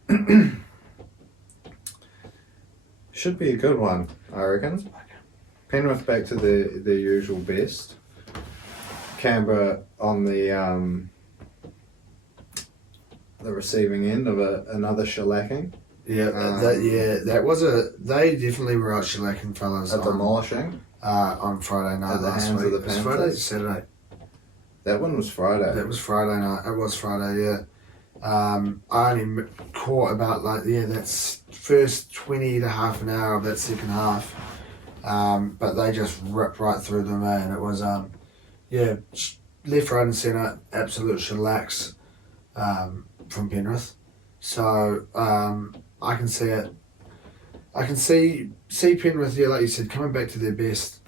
should be a good one, I reckon. Penrith back to their usual best. Canberra on the receiving end of another shellacking. Yeah, they definitely were out shellacking fellas. A demolishing. On Friday night at the last hands week. of the It was Panthers. Friday, Saturday. That one was Friday. That was Friday night. It was Friday, yeah. I only caught about that's first 20 to half an hour of that second half. But they just ripped right through them, and it was left, right, and centre, absolute shellacks from Penrith. So I can see it. I can see Penrith, like you said, coming back to their best,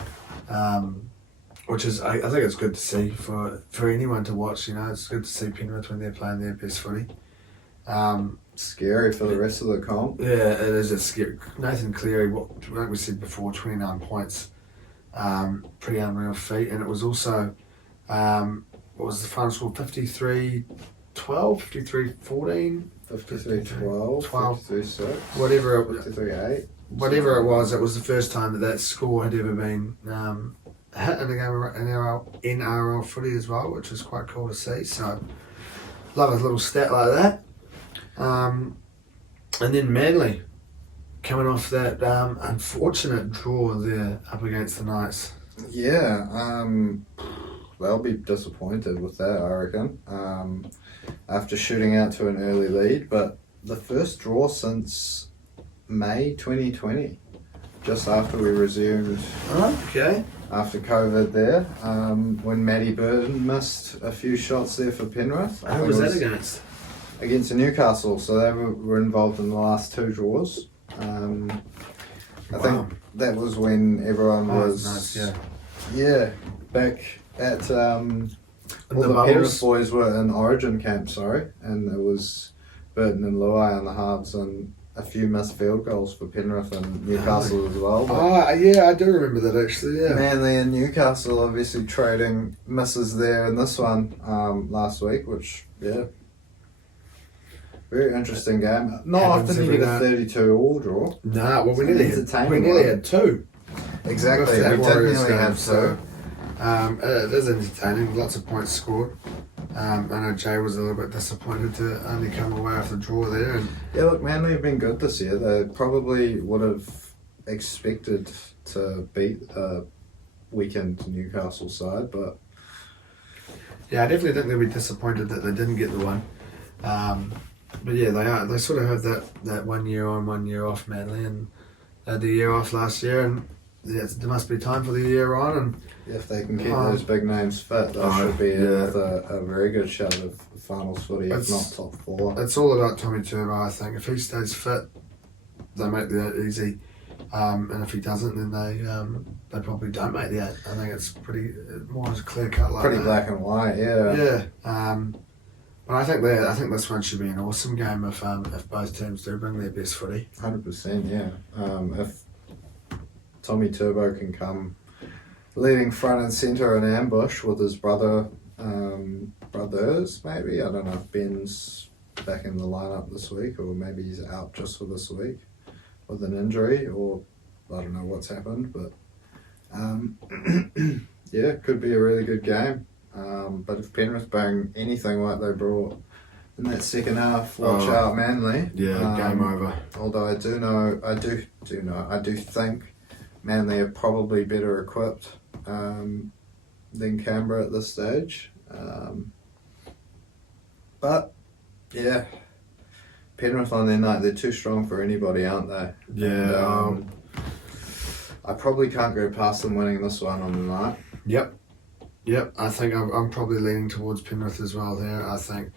which is I think it's good to see for anyone to watch. It's good to see Penrith when they're playing their best footy. Scary for the rest of the comp. Yeah, it is. It's scary. Nathan Cleary, like we said before, 29 points, pretty unreal feat, and it was also what was the final score? 53-12, 53-14. 53-12, 53-6, whatever 53-8. Whatever it was the first time that score had ever been hit in a game of NRL footy as well, which was quite cool to see. So, love a little stat like that. And then Manly, coming off that unfortunate draw there up against the Knights. Yeah, they'll be disappointed with that, I reckon. After shooting out to an early lead, but the first draw since May 2020, just after we resumed after COVID there, when Matty Burton missed a few shots there for Penrith. Who was that against? Against Newcastle, so they were involved in the last 2 draws. I think that was when everyone was nice, back at all the the bubbles. Penrith boys were in Origin camp, and it was Burton and Luai on the halves and a few missed field goals for Penrith and Newcastle as well. I do remember that actually, yeah. Manly and Newcastle obviously trading misses there in this one last week, which, very interesting game. Not Happens often you every get a night. 32 all draw. Nah, well, we It's an nearly entertaining had 2. Exactly, With that we did Warriors nearly game, have so- 2. It is entertaining, lots of points scored. I know Jay was a little bit disappointed to only come away off the draw there. And Yeah, look, Manly have been good this year. They probably would have expected to beat a weakened Newcastle side, but yeah, I definitely think they'll be disappointed that they didn't get the one. But yeah, they are. They sort of have that 1 year on, 1 year off, Manly, and they had the year off last year, and there must be time for the year on. And if they can keep those big names fit, they should be with a very good shot of finals footy, if not top 4. it's all about Tommy Turbo, I think. If he stays fit, they make that easy. And if he doesn't, then they probably don't make the 8. I think it's pretty more as clear cut like Pretty that. black and white, yeah. Yeah. But I think this one should be an awesome game if both teams do bring their best footy. 100%, yeah. If Tommy Turbo can come leading front and centre in ambush with his brothers, maybe. I don't know if Ben's back in the lineup this week, or maybe he's out just for this week with an injury, or I don't know what's happened, but yeah, it could be a really good game. But if Penrith bring anything like they brought in that second half, watch out, Manly. Yeah, game over. Although I do think Manly are probably better equipped than Canberra at this stage. But yeah, Penrith on their night, they're too strong for anybody, aren't they? Yeah. And, I probably can't go past them winning this one on the night. Yep. I think I'm probably leaning towards Penrith as well there. I think,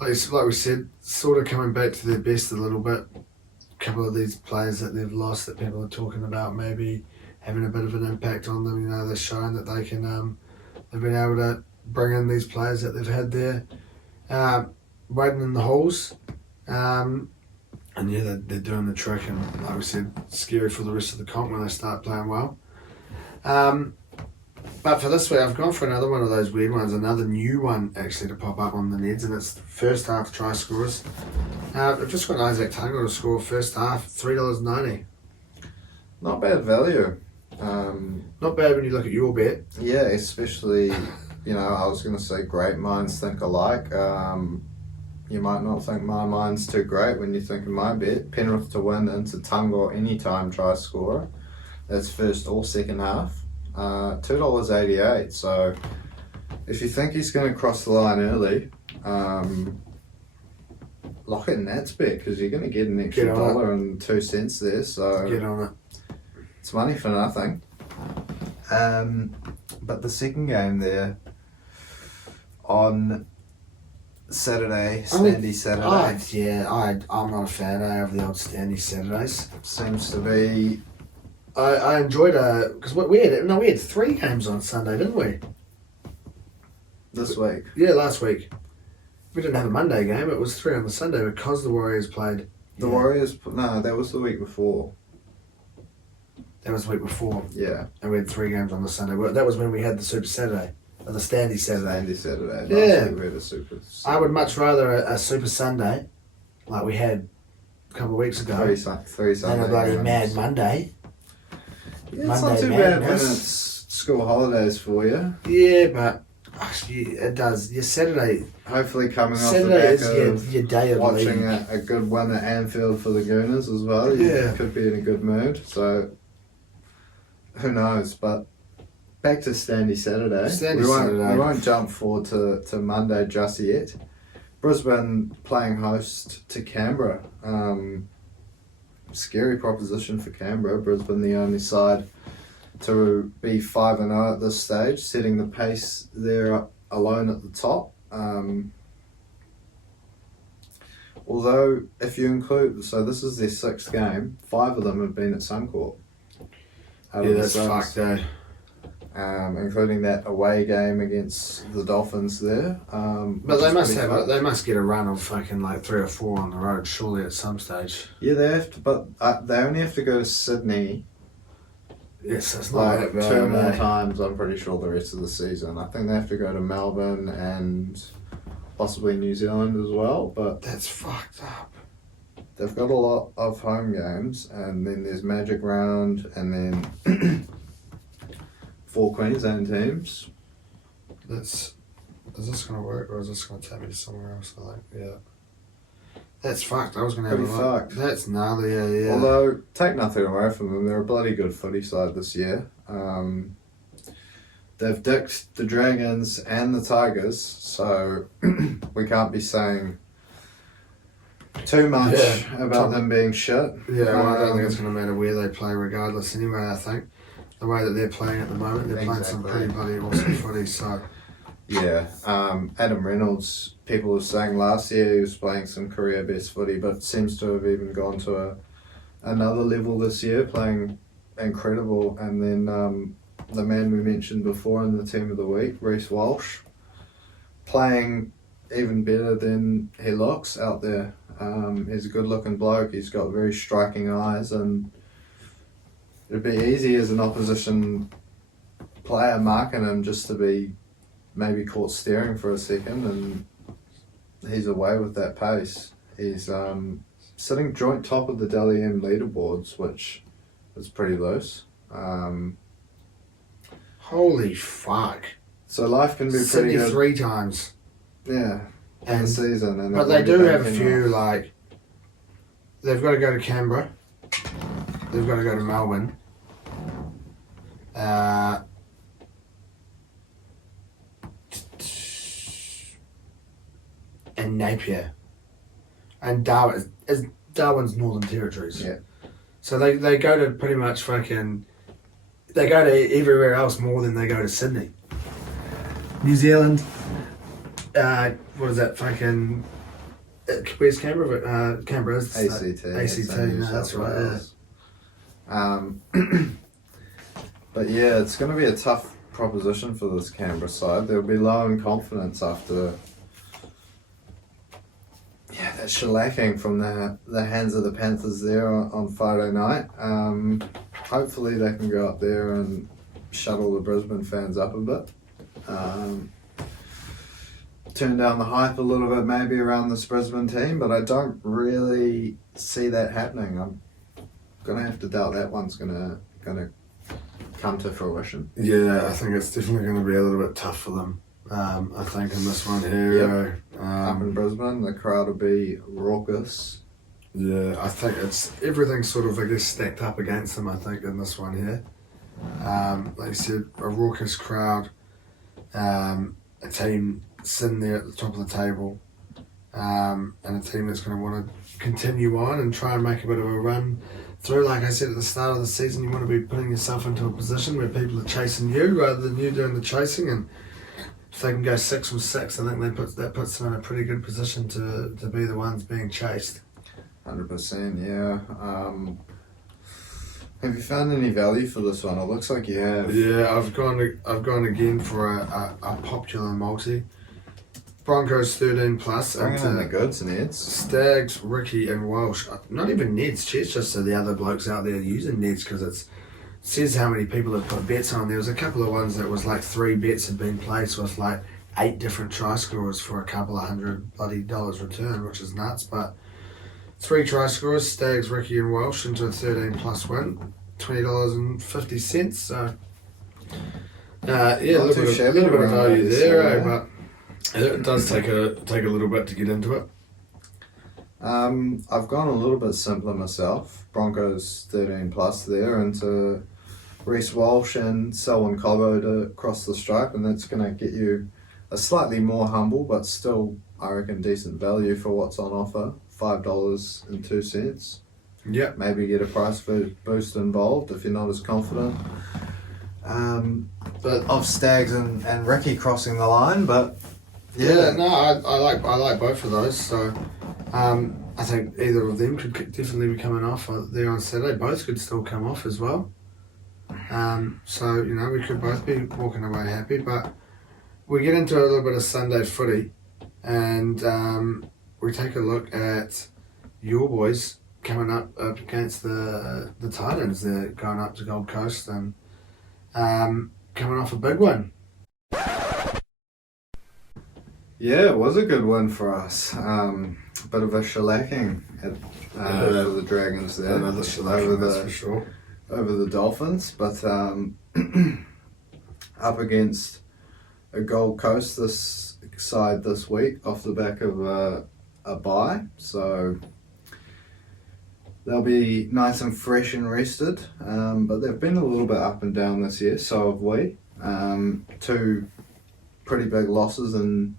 like we said, sort of coming back to their best a little bit. A couple of these players that they've lost that people are talking about maybe having a bit of an impact on them. You know, they're showing that they can. They've been able to bring in these players that they've had there, waiting in the halls. And yeah, they're doing the trick, and like we said, scary for the rest of the comp when they start playing well. But for this week, I've gone for another one of those weird ones, another new one actually to pop up on the Neds, and it's the first half try scorers. I've just got Isaac Tungo to score first half, $3.90. Not bad value. Not bad when you look at your bet. Yeah, especially, I was going to say great minds think alike. You might not think my mind's too great when you think of my bet. Penrith to win into Tungo anytime try scorer. That's first or second half. $2.88. So if you think he's going to cross the line early, lock it in that bet because you're going to get an extra $1.02 there. So get on it. It's money for nothing. But the second game there on Saturday, Standy Saturday. I'm not a fan of the old Standy Saturdays. Seems to be. I enjoyed because we had 3 games on Sunday, didn't we? This week. Yeah, last week. We didn't have a Monday game. It was 3 on the Sunday because the Warriors played. The Warriors. No, that was the week before. That was the week before. Yeah. And we had 3 games on the Sunday. Well, that was when we had the Super Saturday. Or the Standy Saturday. Standy Saturday. Yeah. Last week we had a Super Saturday. I would much rather a Super Sunday, like we had a couple of weeks ago, three than Sunday a bloody games. Mad Monday. Yeah, it's not too bad when it's school holidays for you. Yeah, but it does. Your Saturday. Hopefully coming off Saturday the back is your day of watching leave. a good win at Anfield for the Gooners as well. You could be in a good mood. So who knows? But back to Standy Saturday. We won't jump forward to Monday just yet. Brisbane playing host to Canberra. Scary proposition for Canberra. Brisbane the only side to be 5-0 at this stage, setting the pace there alone at the top. Although, if you include, so this is their 6th game, 5 of them have been at Suncorp. Yeah, that's fucked, eh? Including that away game against the Dolphins there. But they must get a run of fucking like 3 or 4 on the road, surely at some stage. Yeah, they have to, but they only have to go to Sydney. Yes, that's not like that bad, 2 more times, I'm pretty sure, the rest of the season. I think they have to go to Melbourne and possibly New Zealand as well, but that's fucked up. They've got a lot of home games, and then there's Magic Round, and then 4 Queensland teams. Is this going to work, or is this going to take me to somewhere else? I think, yeah. That's fucked. I was going to have Pretty fucked. That's gnarly, yeah. Although, take nothing away from them, they're a bloody good footy side this year. They've dicked the Dragons and the Tigers, so we can't be saying too much about them being shit. Yeah, well, I don't think it's going to matter where they play regardless anyway, I think. The way that they're playing at the moment, they're playing some pretty bloody awesome footy, so... Yeah, Adam Reynolds, people were saying last year he was playing some career best footy, but seems to have even gone to another level this year, playing incredible. And then the man we mentioned before in the team of the week, Reece Walsh, playing even better than he looks out there. He's a good looking bloke, he's got very striking eyes, and it'd be easy as an opposition player marking him just to be maybe caught staring for a second, and he's away with that pace. He's sitting joint top of the Dally M leaderboards, which is pretty loose. Holy fuck. So life can be pretty Sydney good. 3 times. Yeah, in the And- season. And But they do have a few, like, they've got to go to Canberra, they've got to go to Melbourne, and Napier, and Darwin's Northern Territories. Yeah. So they go to pretty much they go to everywhere else more than they go to Sydney. New Zealand, what is that fucking, where's Canberra? Canberra's ACT. ACT, no, that's right. But yeah, it's going to be a tough proposition for this Canberra side. They'll be low in confidence after that shellacking from the hands of the Panthers there on Friday night. Hopefully they can go up there and shuttle the Brisbane fans up a bit. Turn down the hype a little bit maybe around this Brisbane team, but I don't really see that happening. I'm going to have to doubt that one's going to come to fruition. Yeah, I think it's definitely going to be a little bit tough for them. I think in this one here, Up in Brisbane, the crowd will be raucous. yeah, I think it's everything's sort of, I guess, stacked up against them. I think in this one here, like you said, a raucous crowd, a team sitting there at the top of the table, and a team that's going to want to continue on and try and make a bit of a run through. Like I said at the start of the season, you want to be putting yourself into a position where people are chasing you rather than you doing the chasing, and if they can go 6 from 6, I think that puts them in a pretty good position to be the ones being chased. 100%, yeah. Have you found any value for this one? It looks like you have. Yeah, I've gone again for a popular multi. Broncos 13 plus. Bringing in the goods, Neds. Stags, Ricky, and Walsh. Not even Neds. Cheers just to the other blokes out there using Neds, because it says how many people have put bets on. There was a couple of ones that was like 3 bets had been placed with like 8 different try scorers for a couple of $100 bloody return, which is nuts. But 3 try scorers, Stags, Ricky, and Walsh into a 13 plus win, $20.50. So yeah, a little bit of value there, but it does take a little bit to get into it. I've gone a little bit simpler myself. Broncos 13 plus there into Reece Walsh and Selwyn Cobbo to cross the stripe, and that's going to get you a slightly more humble but still, I reckon, decent value for what's on offer. $5.02. Yep. Maybe get a price boost involved if you're not as confident. But of Stags and Ricky crossing the line, but yeah, no, I like both of those. So I think either of them could definitely be coming off there on Saturday. Both could still come off as well. So we could both be walking away happy. But we get into a little bit of Sunday footy, and we take a look at your boys coming up against the Titans. They're going up to Gold Coast and coming off a big one. yeah, it was a good win for us. Bit of a shellacking for the Dragons there. Another shellacking, that's for sure. Over the Dolphins, but up against a Gold Coast this side this week off the back of a bye, so they'll be nice and fresh and rested. But they've been a little bit up and down this year, so have we. 2 pretty big losses and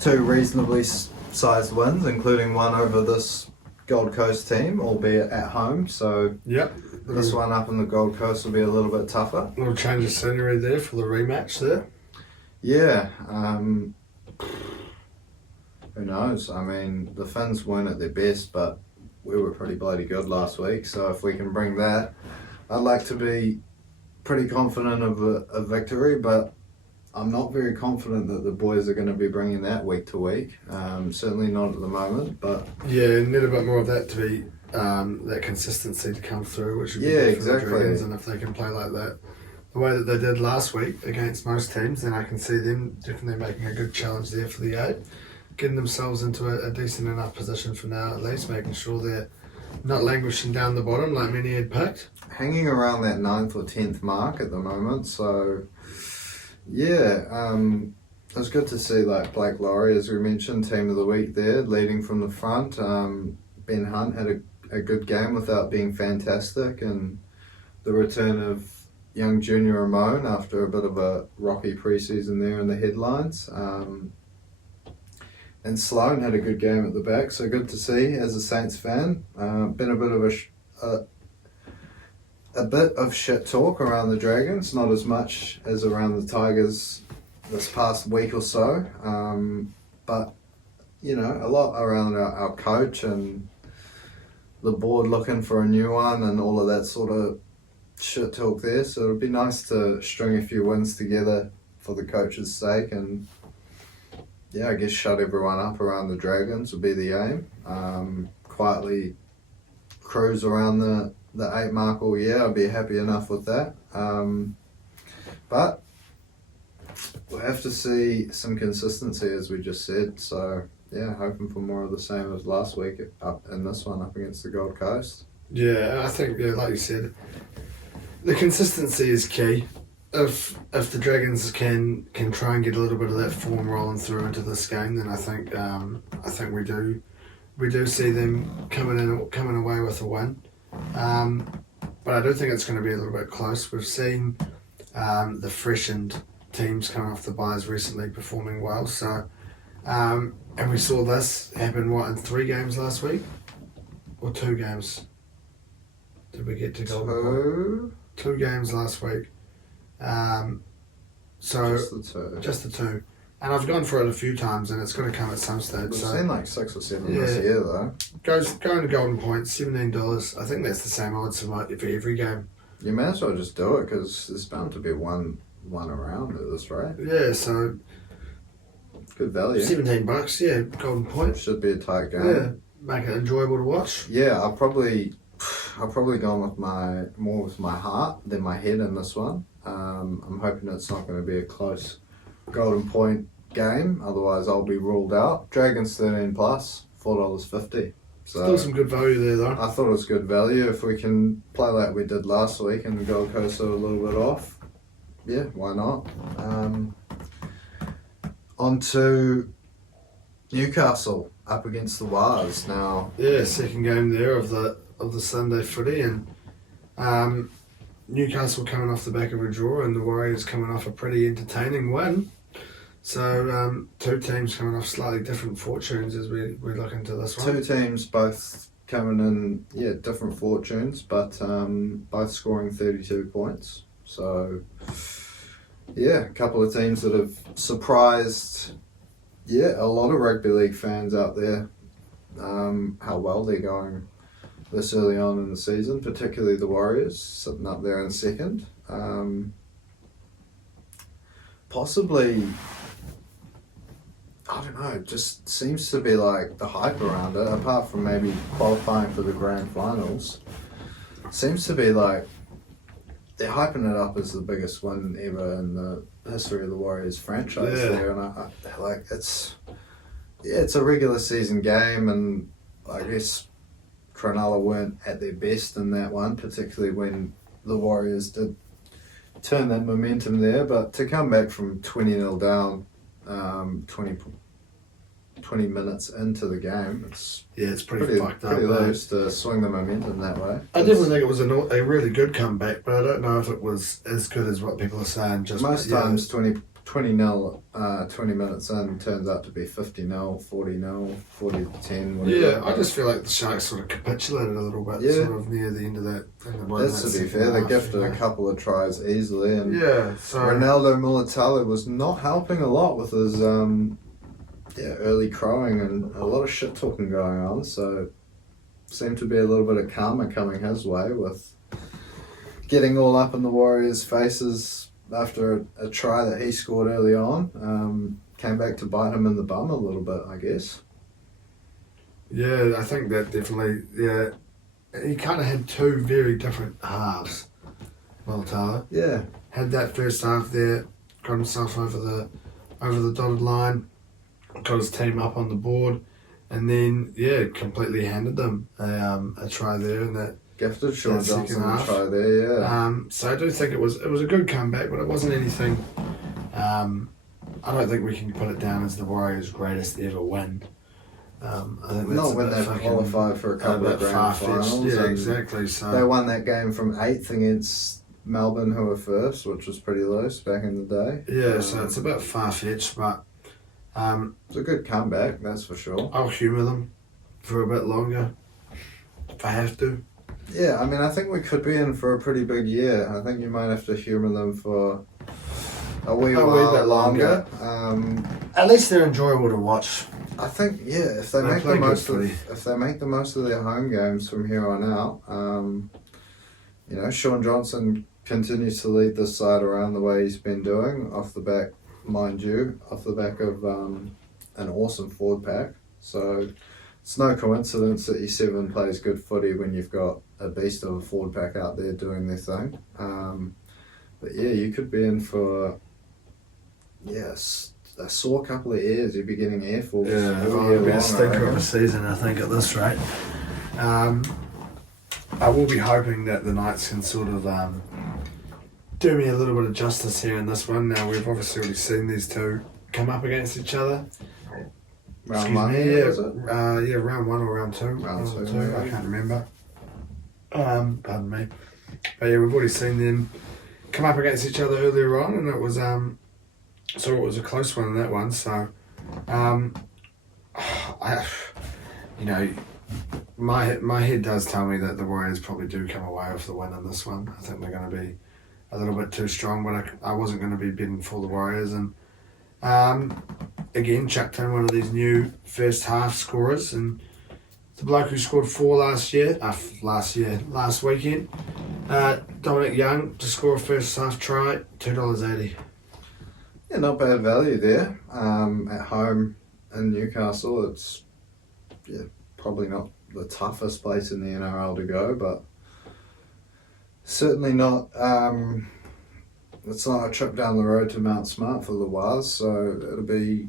2 reasonably sized wins, including one over this Gold Coast team, albeit at home. So Yep. this one up in the Gold Coast will be a little bit tougher. A little change of scenery there for the rematch there. Yeah. Who knows? I mean, the Finns weren't at their best, but we were pretty bloody good last week. So if we can bring that, I'd like to be pretty confident of a victory, but I'm not very confident that the boys are going to be bringing that week to week. Certainly not at the moment, but yeah, need a bit more of that to be that consistency to come through, which would be yeah, good for the exactly. Dragons. And if they can play like that, the way that they did last week against most teams, then I can see them definitely making a good challenge there for the 8, getting themselves into a decent enough position for now at least, making sure they're not languishing down the bottom like many had picked. Hanging around that 9th or 10th mark at the moment, so yeah, it was good to see like Blake Laurie, as we mentioned, team of the week there, leading from the front. Ben Hunt had a good game without being fantastic, and the return of young Junior Ramon after a bit of a rocky preseason there in the headlines. And Sloan had a good game at the back, so good to see as a Saints fan. Been a bit of a bit of shit talk around the Dragons, not as much as around the Tigers this past week or so, but you know, a lot around our coach and the board looking for a new one and all of that sort of shit talk there. So it'd be nice to string a few wins together for the coach's sake, and yeah, I guess shut everyone up around the Dragons would be the aim. Quietly cruise around the 8 mark all year, I'd be happy enough with that. But we'll have to see some consistency, as we just said. So yeah, hoping for more of the same as last week up in this one up against the Gold Coast. Yeah, I think, yeah, like you said, the consistency is key. If the Dragons can try and get a little bit of that form rolling through into this game, then I think we do see them coming away with a win. But I do think it's going to be a little bit close. We've seen the freshened teams coming off the byes recently performing well. So, and we saw this happen in 3 games last week, or 2 games. Did we get to Golden Point? 2 games last week. So just the 2. And I've gone for it a few times, and it's going to come at some stage. We've so seen like 6 or 7 this year, though. Going to Golden Point, $17. I think that's the same odds for every game. You may as well just do it, because there's bound to be one around at this rate. Yeah, so good value. $17. Yeah, Golden Point Should be a tight game. Yeah, make it enjoyable to watch. Yeah, I've probably gone with more with my heart than my head in this one. I'm hoping it's not going to be a close Golden Point game, otherwise I'll be ruled out. Dragons 13 plus, $4.50. So Still some good value there, though. I thought it was good value. If we can play like we did last week and the Gold Coast are a little bit off, yeah, why not? On to Newcastle up against the Wars now. Yeah, second game there of the Sunday footy, and Newcastle coming off the back of a draw, and the Warriors coming off a pretty entertaining win. So 2 teams coming off slightly different fortunes as we look into this one. 2 teams both coming in, different fortunes, but both scoring 32 points. So yeah, a couple of teams that have surprised a lot of rugby league fans out there, how well they're going this early on in the season, particularly the Warriors sitting up there in second. Possibly, I don't know, it just seems to be like the hype around it, apart from maybe qualifying for the grand finals, seems to be like they're hyping it up as the biggest win ever in the history of the Warriors franchise there, and I like it's a regular season game, and I guess Cronulla weren't at their best in that one, particularly when the Warriors did turn that momentum there, but to come back from 20-0 down 20 minutes into the game, it's pretty fucked up. Pretty loose to swing the momentum that way. I definitely think it was a really good comeback, but I don't know if it was as good as what people are saying. Most times 20-0, 20 minutes in turns out to be 50-0, 40-0, 40-10, whatever. Yeah, I just feel like the Sharks sort of capitulated a little bit, sort of near the end of that. That's to be fair, they gifted a couple of tries easily, and so Ronaldo Mulitalo was not helping a lot with his early crowing and a lot of shit talking going on. So seemed to be a little bit of karma coming his way with getting all up in the Warriors' faces after a try that he scored early on. Came back to bite him in the bum a little bit, I guess. Yeah, I think that definitely, yeah. He kind of had two very different halves, Mulitalo. Yeah. Had that first half there, got himself over the dotted line, got his team up on the board, and then, yeah, completely handed them a try there in that Gifted Sean that second Johnson a half. try there, yeah. So I do think it was a good comeback, but it wasn't anything. I don't think we can put it down as the Warriors' greatest ever win. I think that's Not when they've qualified for a couple of grand finals. Yeah, and exactly. So they won that game from 8th against Melbourne, who were first, which was pretty loose back in the day. yeah, so it's a bit far-fetched, but It's a good comeback, that's for sure. I'll humour them for a bit longer if I have to. Yeah, I mean, I think we could be in for a pretty big year. I think you might have to humour them for a wee bit longer. At least they're enjoyable to watch. I think, yeah, if they make the most of their home games from here on out, Sean Johnson continues to lead this side around the way he's been doing off the back of an awesome forward pack. So it's no coincidence that E7 plays good footy when you've got a beast of a forward pack out there doing their thing. But yeah, you could be in for a sore couple of years. You'd be getting airfuls. Yeah, a bit of stinker of a season, I think, at this rate. I will be hoping that the Knights can sort of do me a little bit of justice here in this one. Now, we've obviously already seen these two come up against each other. Round one, was it? Round one or round two. Round two, I maybe. can't remember. Pardon me. But yeah, we've already seen them come up against each other earlier on, and it was a close one in that one. So, my head does tell me that the Warriors probably do come away with the win in this one. I think they're going to be a little bit too strong, but I wasn't going to be betting for the Warriors. And again, chucked in one of these new first half scorers, and the bloke who scored 4 last weekend, Dominic Young, to score a first half try, $2.80. Yeah, not bad value there. At home in Newcastle, it's probably not the toughest place in the NRL to go, but certainly not. It's not a trip down the road to Mount Smart for the Waz, so it'll be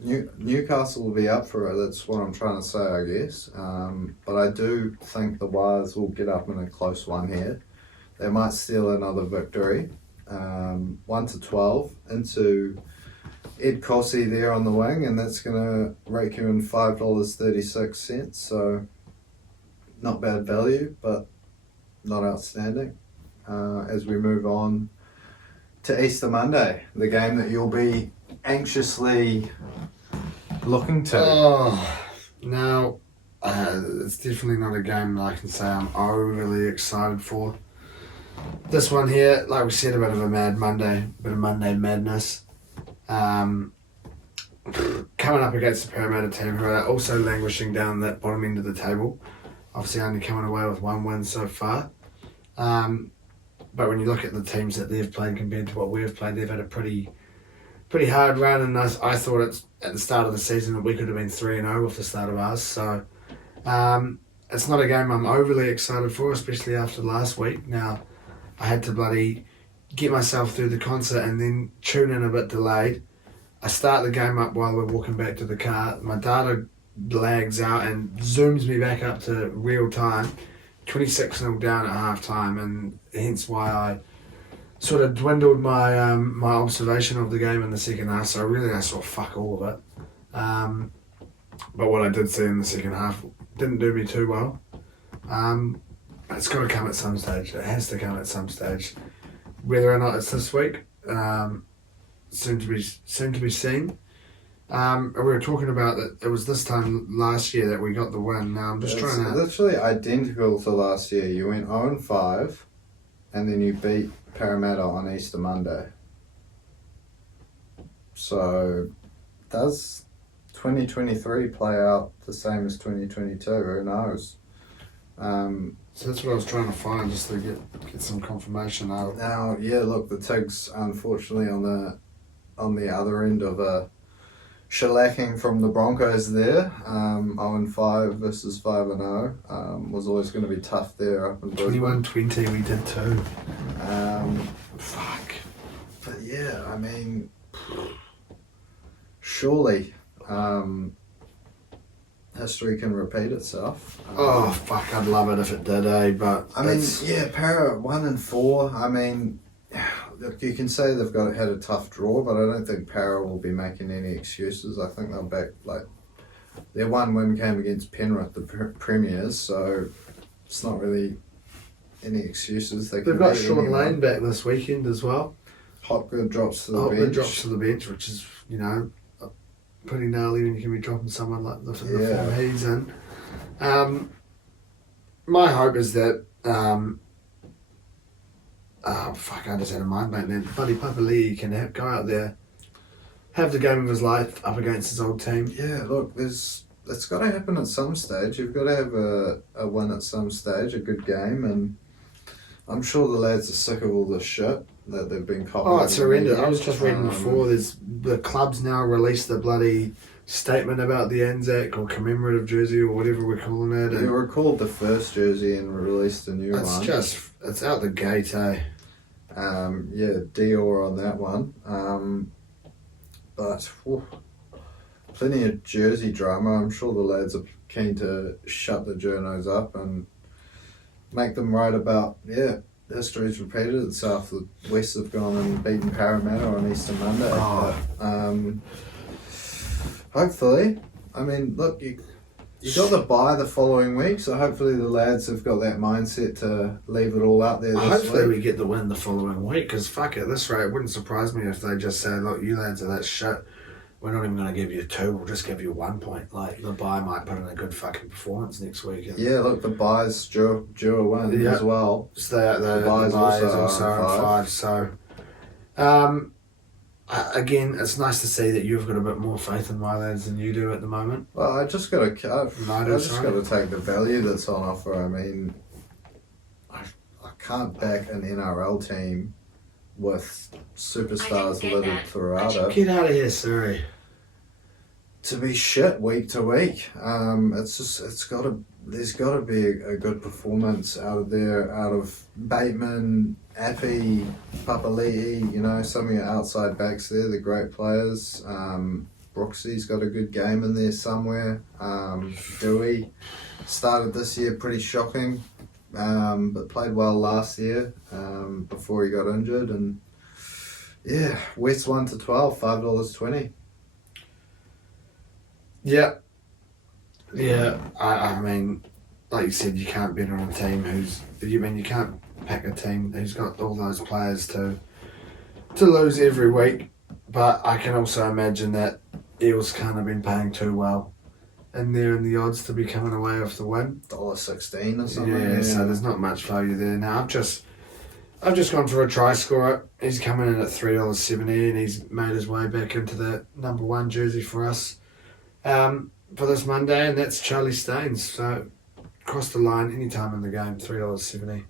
Newcastle will be up for it. That's what I'm trying to say, I guess. But I do think the Waz will get up in a close one here. They might steal another victory. 1-12 into Ed Cossey there on the wing, and that's going to rake you in $5.36. So not bad value, but not outstanding. As we move on to Easter Monday, the game that you'll be anxiously looking to. Now, it's definitely not a game that I can say I'm overly excited for. This one here, like we said, a bit of a mad Monday, a bit of Monday madness. Coming up against the Parramatta team, who are also languishing down that bottom end of the table. Obviously only coming away with 1 win so far. But when you look at the teams that they've played compared to what we've played, they've had a pretty hard run, and I thought it's at the start of the season that we could have been 3-0 with the start of ours. So it's not a game I'm overly excited for, especially after last week. Now, I had to bloody get myself through the concert and then tune in a bit delayed. I start the game up while we're walking back to the car. My data lags out and zooms me back up to real time. 26-0 down at half time, and hence why I sort of dwindled my my observation of the game in the second half. So really I saw fuck all of it. But what I did see in the second half didn't do me too well. It's got to come at some stage. It has to come at some stage. Whether or not it's this week, soon to be seen. We were talking about that it was this time last year that we got the win. Now I'm just trying to... literally identical to last year. You went 0-5 and then you beat Parramatta on Easter Monday. So does 2023 play out the same as 2022? Who knows? So that's what I was trying to find, just to get some confirmation out. Now, yeah, look, the Tigs unfortunately on the other end of a shellacking from the Broncos there. 0-5 versus 5-0 was always going to be tough there up in Brisbane. 21-20 we did too. Fuck. But yeah, I mean, surely history can repeat itself. Oh fuck, I'd love it if it did, eh? But I mean, yeah, Para 1-4. I mean, look, you can say they've had a tough draw, but I don't think Para will be making any excuses. I think they'll back, like, their one win came against Penrith, the premiers, so it's not really any excuses. They've got Sean Lane back this weekend as well. Hopgood drops to the bench. Hopgood drops to the bench, which is, you know, pretty gnarly when you can be dropping someone like the form he's in. My hope is that I just had a mind blank then. Buddy Papali'i can go out there, have the game of his life up against his old team. Yeah, look, it's got to happen at some stage. You've got to have a win at some stage, a good game, and I'm sure the lads are sick of all this shit that they've been copping. Oh, it's horrendous. I was just reading before, the club's now released the bloody statement about the Anzac or commemorative jersey or whatever we're calling it. They recalled the first jersey and released a new one. It's out the gate, eh? Yeah, Dior on that one. But plenty of jersey drama. I'm sure the lads are keen to shut the journos up and make them right about, history's repeated itself. The West have gone and beaten Parramatta on Easter Monday. But, hopefully, I mean, look, you got the bye the following week, so hopefully the lads have got that mindset to leave it all out there this Hopefully week. we get the win the following week, because fuck, at this rate, it wouldn't surprise me if they just say, look, you lads are that shit, we're not even going to give you 2, we'll just give you 1 point. Like, the bye might put in a good fucking performance next week. Yeah, look, the bye's due a win as well. So the bye is also on 5. So, again, it's nice to see that you've got a bit more faith in my lads than you do at the moment. Well, I just got to take the value that's on offer. I mean, I can't back an NRL team with superstars littered throughout it. Get out of here, Surrey. To be shit week to week. There's got to be a good performance out of Bateman, Appy, Papali'i, you know, some of your outside backs there, they're great players. Brooksy's got a good game in there somewhere. Dewey started this year pretty shocking, but played well last year before he got injured. And yeah, West 1-12, $5.20. Yeah. I mean, like you said, you can't bet on a team you can't pack a team who's got all those players to lose every week. But I can also imagine that Eels can't have been paying too well in there in the odds to be coming away with the win. $1.16 or something. Yeah, so there's not much value there. Now I've just gone for a try scorer. He's coming in at $3.70 and he's made his way back into the number 1 jersey for us for this Monday, and that's Charlie Staines. So cross the line anytime in the game, $3.70.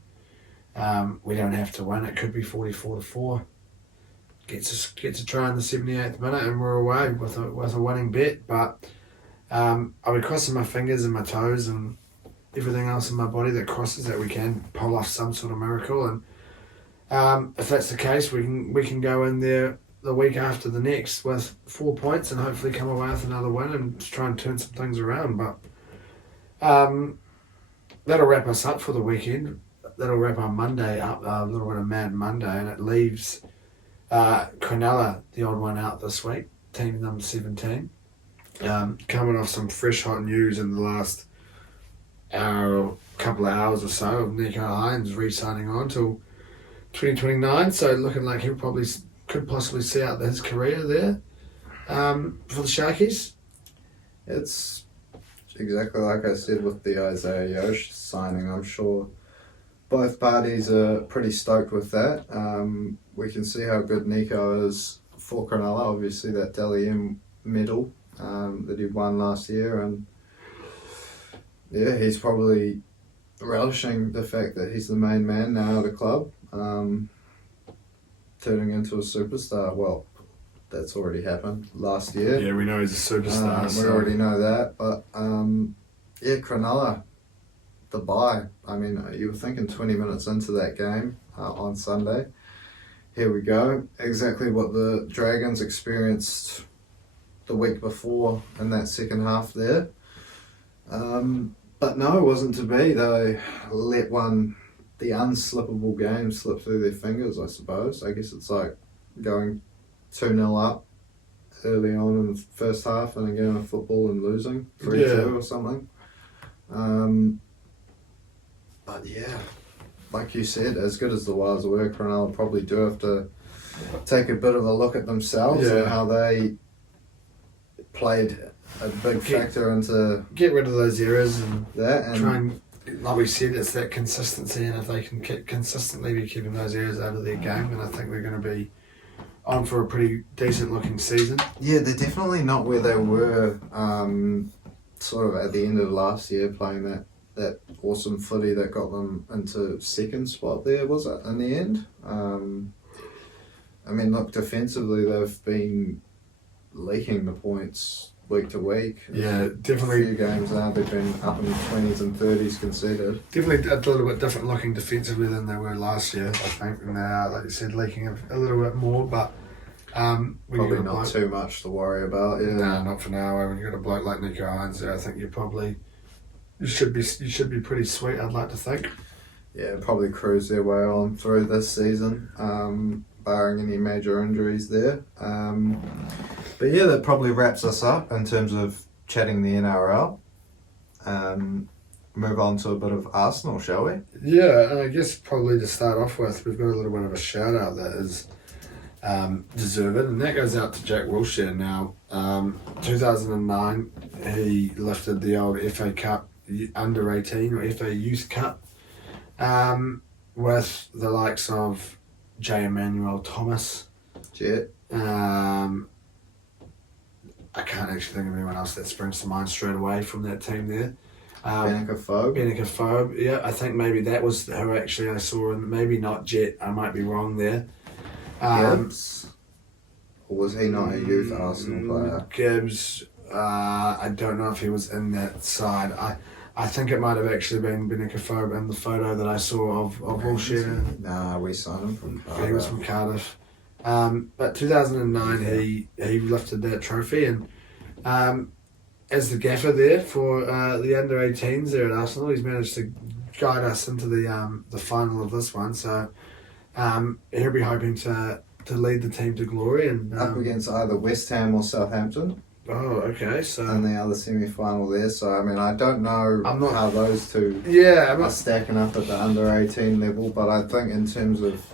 We don't have to win. It could be 44-4. Gets a try in the 78th minute, and we're away with a winning bet. But I'll be crossing my fingers and my toes and everything else in my body that crosses that we can pull off some sort of miracle. And if that's the case, we can go in there the week after the next with 4 points and hopefully come away with another win and try and turn some things around. But that'll wrap us up for the weekend. That'll wrap our Monday up, a little bit of Mad Monday, and it leaves Cronulla, the odd one out this week, team number 17. Coming off some fresh hot news in the last couple of hours or so of Nico Hines re-signing on till 2029, so looking like he could possibly see out his career there for the Sharkies. It's exactly like I said with the Isaiah Yosh signing. I'm sure both parties are pretty stoked with that. We can see how good Nico is for Cronulla. Obviously, that Dally M medal that he won last year, and yeah, he's probably relishing the fact that he's the main man now at the club, turning into a superstar. Well, that's already happened last year. Yeah, we know he's a superstar. We already know that, but yeah, Cronulla, the bye. I mean, you were thinking 20 minutes into that game on Sunday. Here we go. Exactly what the Dragons experienced the week before in that second half there. But no, it wasn't to be. They let the unslippable game slip through their fingers, I suppose. I guess it's like going 2-0 up early on in the first half in a game of football and losing 3-2 or something. But yeah, like you said, as good as the Wilds were, Cronulla probably do have to take a bit of a look at themselves and how they played a big factor into get rid of those errors and that, and try and, like we said, it's that consistency, and if they can consistently be keeping those errors out of their game, then I think they're going to be on for a pretty decent looking season. Yeah, they're definitely not where they were sort of at the end of last year, playing that awesome footy that got them into second spot there, was it, in the end? I mean, look, defensively they've been leaking the points week to week. Yeah, definitely. A few games now they've been up in the 20s and 30s conceded. Definitely a little bit different looking defensively than they were last year, I think. And they are, like you said, leaking a little bit more, but probably not too much to worry about. Yeah, no, not for now. When you've got a bloke like Nico Hines there, I think you should be pretty sweet, I'd like to think. Yeah, probably cruise their way on through this season, barring any major injuries there. But yeah, that probably wraps us up in terms of chatting the NRL. Move on to a bit of Arsenal, shall we? Yeah, and I guess probably to start off with, we've got a little bit of a shout out that is deserved, and that goes out to Jack Wilshere. Now, 2009, he lifted the old FA Cup under 18 or FA Youth Cup with the likes of J. Emmanuel Thomas. Jet. I can't actually think of anyone else that springs to mind straight away from that team there. Benica Phobe. Yeah, I think maybe that was who actually I saw, and maybe not Jet. I might be wrong there. Gibbs. Or was he not a youth Arsenal player? Gibbs, I don't know if he was in that side. I think it might have actually been Benica Phobe in the photo that I saw of Wilshere. Nah, we signed him from Cardiff. He was from Cardiff. But 2009, he lifted that trophy, and as the gaffer there for the under 18s there at Arsenal, he's managed to guide us into the final of this one. So he'll be hoping to lead the team to glory, and up against either West Ham or Southampton. Oh, okay. So in the other semi-final there. So I mean, I don't know how those two are stacking up at the under 18 level, but I think in terms of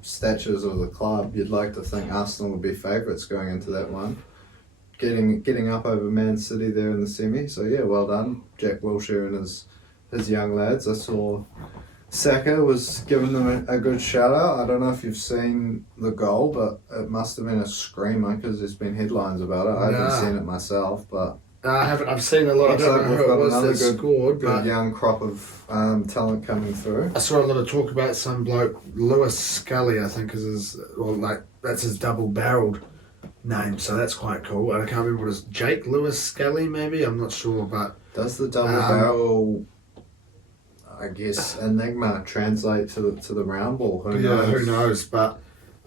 statures of the club, you'd like to think Arsenal would be favourites going into that one. Getting up over Man City there in the semi. So yeah, well done, Jack Wilshere and his young lads. I saw Saka was giving them a good shout out. I don't know if you've seen the goal, but it must have been a screamer because there's been headlines about it. I haven't seen it myself, but I haven't. I've seen a lot. I don't know who it was that scored, but young crop of talent coming through. I saw a lot of talk about some bloke, Lewis Scully, I think is that's his double-barreled name, so that's quite cool. And I can't remember what it is. Jake Lewis Scully, maybe. I'm not sure, but does the double barrel, I guess, enigma translate to the round ball? Who knows? Who knows? But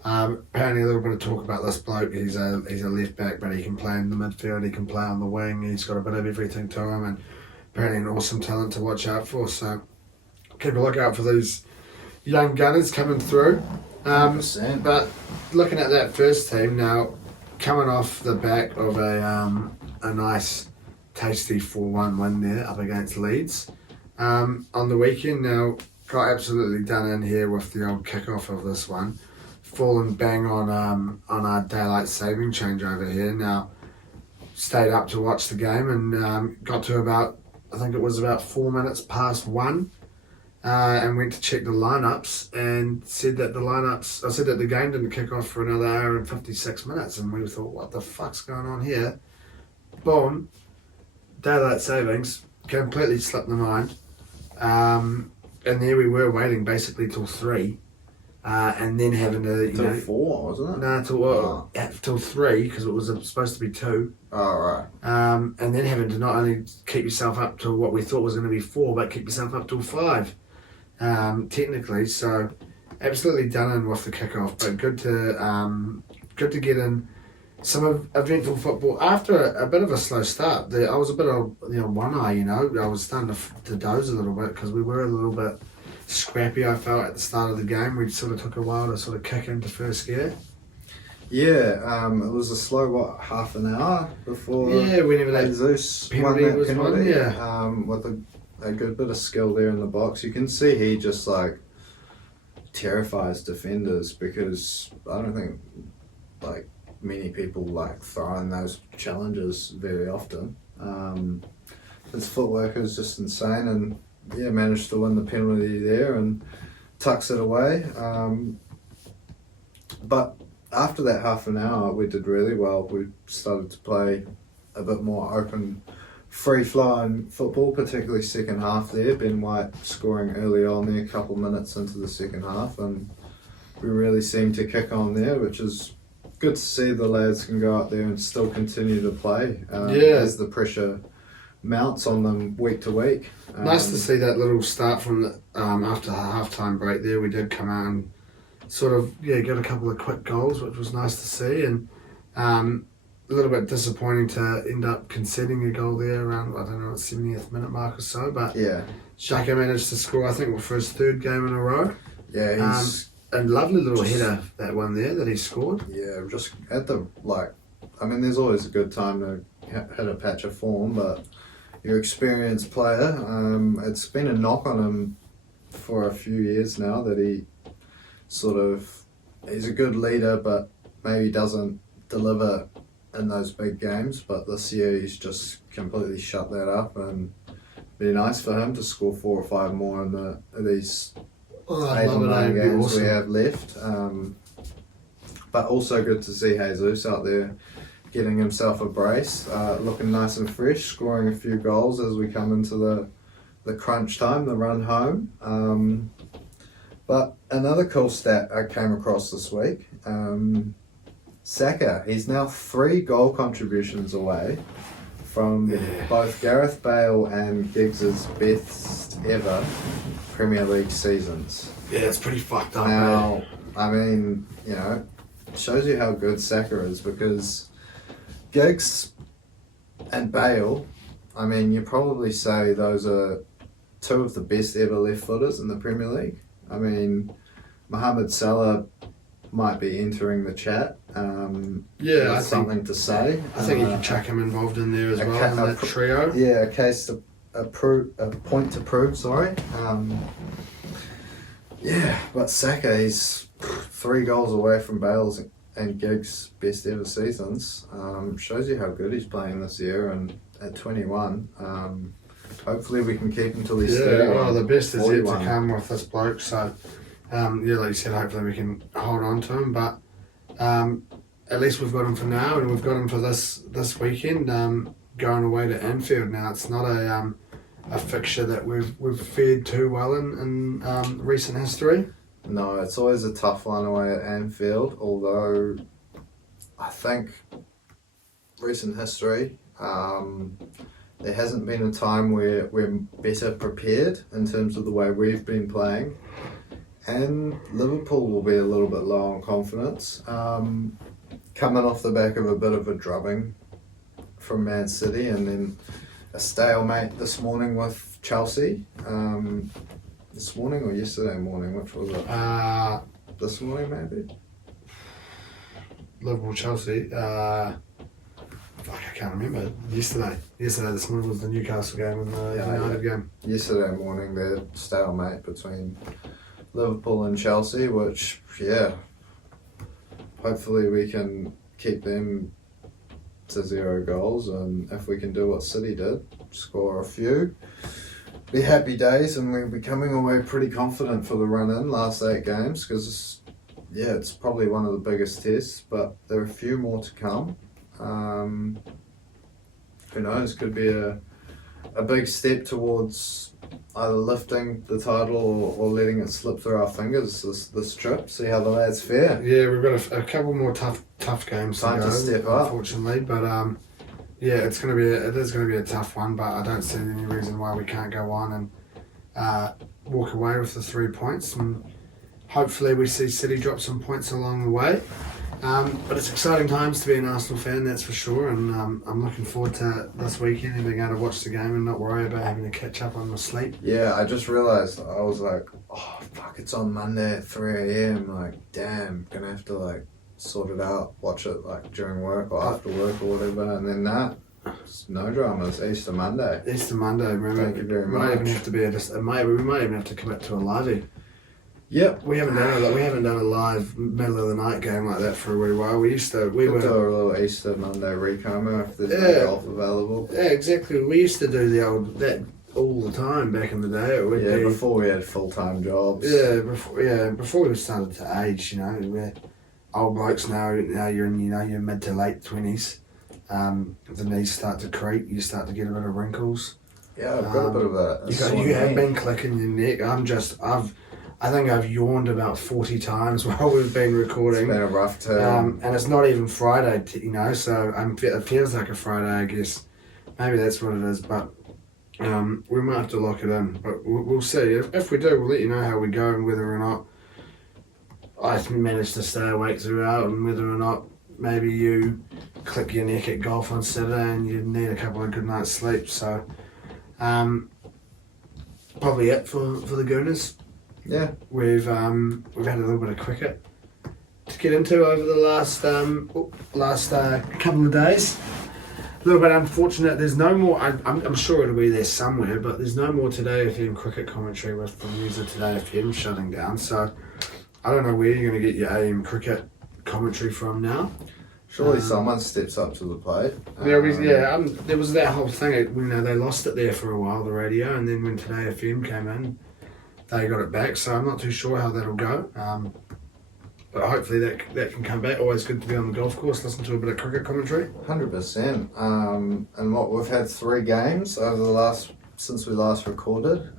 apparently a little bit of talk about this bloke. He's a left back, but he can play in the midfield. He can play on the wing. He's got a bit of everything to him, and apparently an awesome talent to watch out for. So keep a look out for these young gunners coming through. 100%. But looking at that first team now, coming off the back of a nice, tasty 4-1 win there up against Leeds. On the weekend now, got absolutely done in here with the old kickoff of this one. Fallen bang on our daylight saving change over here. Now, stayed up to watch the game and got to about 4 minutes past 1. and went to check the lineups and said that the game didn't kick off for another hour and 56 minutes, and we thought, what the fuck's going on here? Boom, daylight savings completely slipped the mind, and there we were waiting basically till 3, and then having to Till 4, wasn't it? No, till 3 because it was supposed to be 2. Oh, right. And then having to not only keep yourself up to what we thought was going to be 4, but keep yourself up till 5, technically. So absolutely done in with the kickoff, but good to get in some eventful football after a bit of a slow start. I was a bit of one eye, I was starting to doze a little bit because we were a little bit scrappy. I felt at the start of the game we sort of took a while to sort of kick into first gear. Yeah, it was a slow, half an hour before whenever that Jesus penalty won that was penalty. won, With a good bit of skill there in the box. You can see he just like terrifies defenders because I don't think like many people like throwing those challenges very often. His footwork is just insane, and managed to win the penalty there and tucks it away. But after that half an hour, we did really well. We started to play a bit more open, free-flowing football, particularly second half there. Ben White scoring early on there, a couple minutes into the second half, and we really seemed to kick on there, which is good to see. The lads can go out there and still continue to play as the pressure mounts on them week to week. Nice to see that little start from the, after the half-time break there. We did come out and sort of got a couple of quick goals, which was nice to see, and a little bit disappointing to end up conceding a goal there around, I don't know, the 70th minute mark or so, but Xhaka managed to score, I think, for his 3rd game in a row. Yeah, he's a lovely little header, that one there that he scored. Yeah, just at the there's always a good time to hit a patch of form, but your experienced player, it's been a knock on him for a few years now that he's a good leader, but maybe doesn't deliver in those big games. But this year he's just completely shut that up, and it'd be nice for him to score 4 or 5 more in these 8 or 9 games we have left. But also good to see Jesus out there getting himself a brace, looking nice and fresh, scoring a few goals as we come into the crunch time, the run home. But another cool stat I came across this week, Saka, he's now 3 goal contributions away from both Gareth Bale and Giggs' best ever Premier League seasons. Yeah, it's pretty fucked up. Now, it shows you how good Saka is, because Giggs and Bale, you probably say those are 2 of the best ever left footers in the Premier League. Mohamed Salah might be entering the chat. That's something to say. I think you can chuck him involved in there as well, in that trio. Yeah, a point to prove, sorry. But Saka, he's 3 goals away from Bale's and Giggs' best ever seasons. Shows you how good he's playing this year, and at 21, hopefully we can keep him till he's 30. Well, the best is yet to come with this bloke, so like you said, hopefully we can hold on to him, but at least we've got him for now, and we've got him for this weekend, going away to Anfield. Now, it's not a fixture that we've fared too well in recent history. No, it's always a tough one away at Anfield, although I think recent history, there hasn't been a time where we're better prepared in terms of the way we've been playing, and Liverpool will be a little bit low on confidence, coming off the back of a bit of a drubbing from Man City, and then a stalemate this morning with Chelsea. This morning or yesterday morning? Which was it? This morning, maybe? Liverpool, Chelsea. I can't remember. Yesterday, this morning was the Newcastle game and the United game. Yesterday morning, the stalemate between Liverpool and Chelsea, which, hopefully we can keep them to 0 goals, and if we can do what City did, score a few, be happy days, and we'll be coming away pretty confident for the run-in last 8 games, because it's probably one of the biggest tests, but there are a few more to come. Who knows, could be a big step towards either lifting the title or letting it slip through our fingers this trip. See how the lads fare. Yeah, we've got a couple more tough games Time to go, to step up, unfortunately, but yeah, it is going to be a tough one, but I don't see any reason why we can't go on and walk away with the 3 points, and hopefully we see City drop some points along the way. But it's exciting times to be an Arsenal fan, that's for sure, and I'm looking forward to this weekend and being able to watch the game and not worry about having to catch up on my sleep. Yeah, I just realised, I was like, oh fuck, it's on Monday at 3 AM. Like, damn, gonna have to like sort it out, watch it like during work or after work or whatever, and then it's no drama. It's Easter Monday. Remember? Thank you very much. Might even have to be we might even have to commit to a live. Yep. We haven't done a live middle of the night game like that for a wee while. We We'll do a little Easter Monday recomer if there's no golf available. Yeah, exactly. We used to do that all the time back in the day. It would be, before we had full-time jobs. Before we started to age, we're old blokes now. Now you're in your mid to late 20s. The knees start to creak. You start to get a bit of wrinkles. Yeah, I've got a bit of a you have been clicking your neck. I think I've yawned about 40 times while we've been recording. It's been a rough term. And it's not even Friday, so it feels like a Friday, I guess. Maybe that's what it is, but we might have to lock it in. But we'll see. If we do, we'll let you know how we go and whether or not I manage to stay awake throughout, and whether or not maybe you click your neck at golf on Saturday and you need a couple of good nights sleep. So probably it for the Gooners. Yeah, we've had a little bit of cricket to get into over the last couple of days. A little bit unfortunate. There's no more. I'm sure it'll be there somewhere, but there's no more Today FM cricket commentary with the news of Today FM shutting down. So I don't know where you're going to get your AM cricket commentary from now. Surely someone steps up to the plate. There was that whole thing. They lost it there for a while, the radio, and then when Today FM came in, they got it back, so I'm not too sure how that'll go. But hopefully that can come back. Always good to be on the golf course, listen to a bit of cricket commentary. 100%. And what we've had 3 games since we last recorded.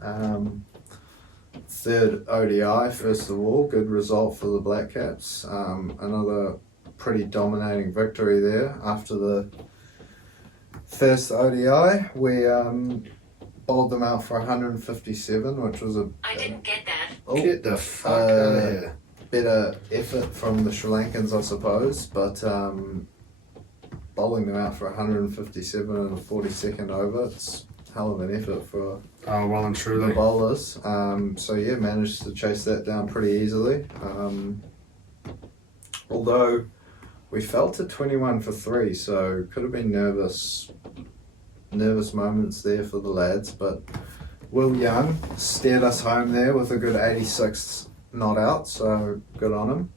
Third ODI, first of all, good result for the Black Caps. Another pretty dominating victory there after the first ODI. We bowled them out for 157, which was I didn't get that. Get the fuck out of here. Better effort from the Sri Lankans, I suppose, but bowling them out for 157 in the 42nd over, it's a hell of an effort for well and truly the bowlers. Managed to chase that down pretty easily. Although we fell to 21 for 3, so could have been nervous moments there for the lads, but Will Young steered us home there with a good 86 not out, so good on him.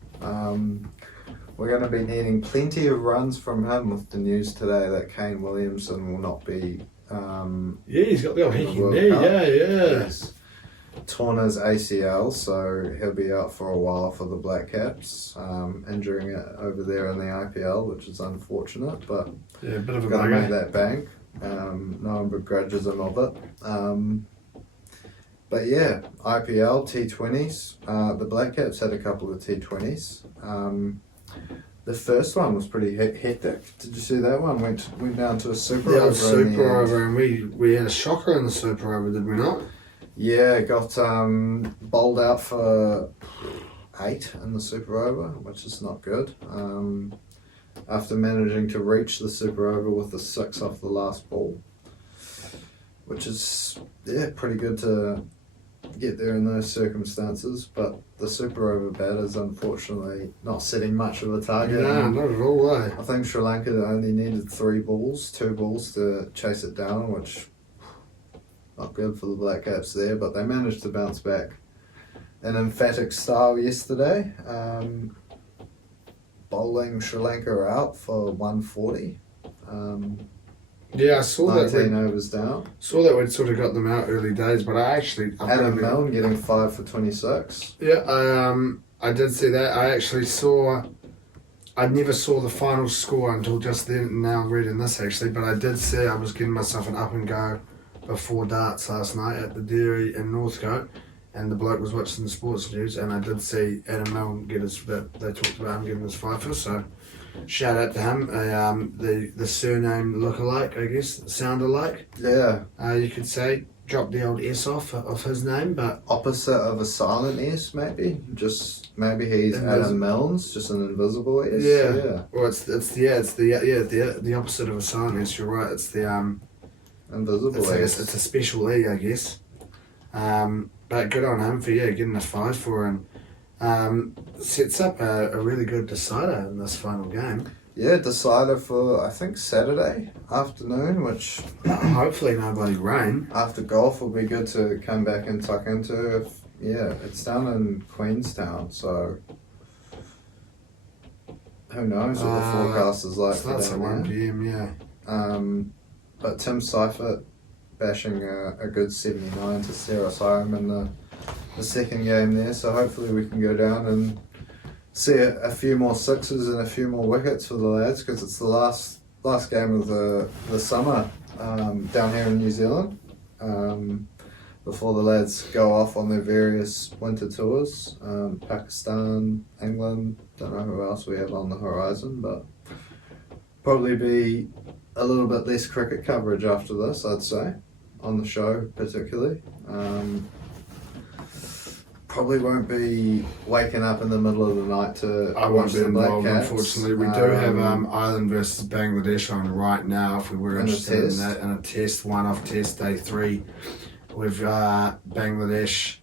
We're going to be needing plenty of runs from him with the news today that Kane Williamson will not be he's got the old hickey knee, He's torn his ACL, so he'll be out for a while for the Black Caps, injuring it over there in the IPL, which is unfortunate, but a bit of a got to make that bank. No one begrudges him of it. But yeah, IPL, T20s. The Black Caps had a couple of T20s. The first one was pretty hectic. Did you see that one? Went down to a super over. Super over, and we had a shocker in the super over, did we not? Yeah, got bowled out for 8 in the super over, which is not good. After managing to reach the super over with the 6 off the last ball, which is pretty good to get there in those circumstances, but the super over batters unfortunately not setting much of a target. No, not at all. I think Sri Lanka only needed 2 balls to chase it down, which not good for the Black Caps there, but they managed to bounce back in emphatic style yesterday. Bowling Sri Lanka out for 140. Yeah, I saw 19 that. overs down. Saw that we'd sort of got them out early days, but Adam Milne getting 5 for 26. Yeah, I did see that. I never saw the final score until just then. Now I'm reading this actually, but I did see I was getting myself an up and go before darts last night at the dairy in Northcote, and the bloke was watching the sports news, and I did see Adam Milne get his. They talked about him getting his FIFA, so shout out to him. The surname look-alike, I guess, sound alike. Yeah. You could say. Drop the old S off of his name, but Opposite of a silent S, maybe. Just maybe he's Adam Milne's, just an invisible S. Yeah. Well, it's the opposite of a silent S. You're right. It's the invisible S. It's a special E, I guess. But good on him for getting a 5 for and sets up a really good decider in this final game. Yeah, decider for, I think, Saturday afternoon, which hopefully nobody rain. After golf will be good to come back and tuck into. It's down in Queenstown, so who knows what the forecast is like for that's at 1 p.m, yeah. But Tim Seifert bashing a good 79 to steer us home in the second game there, so hopefully we can go down and see a few more sixes and a few more wickets for the lads, because it's the last game of the summer down here in New Zealand before the lads go off on their various winter tours. Pakistan, England, don't know who else we have on the horizon, but probably be a little bit less cricket coverage after this, I'd say, on the show particularly. Probably won't be waking up in the middle of the night to watch the Black Caps. Unfortunately. We do have Ireland versus Bangladesh on right now if we were interested in that, in a test, one-off test, day 3 with Bangladesh.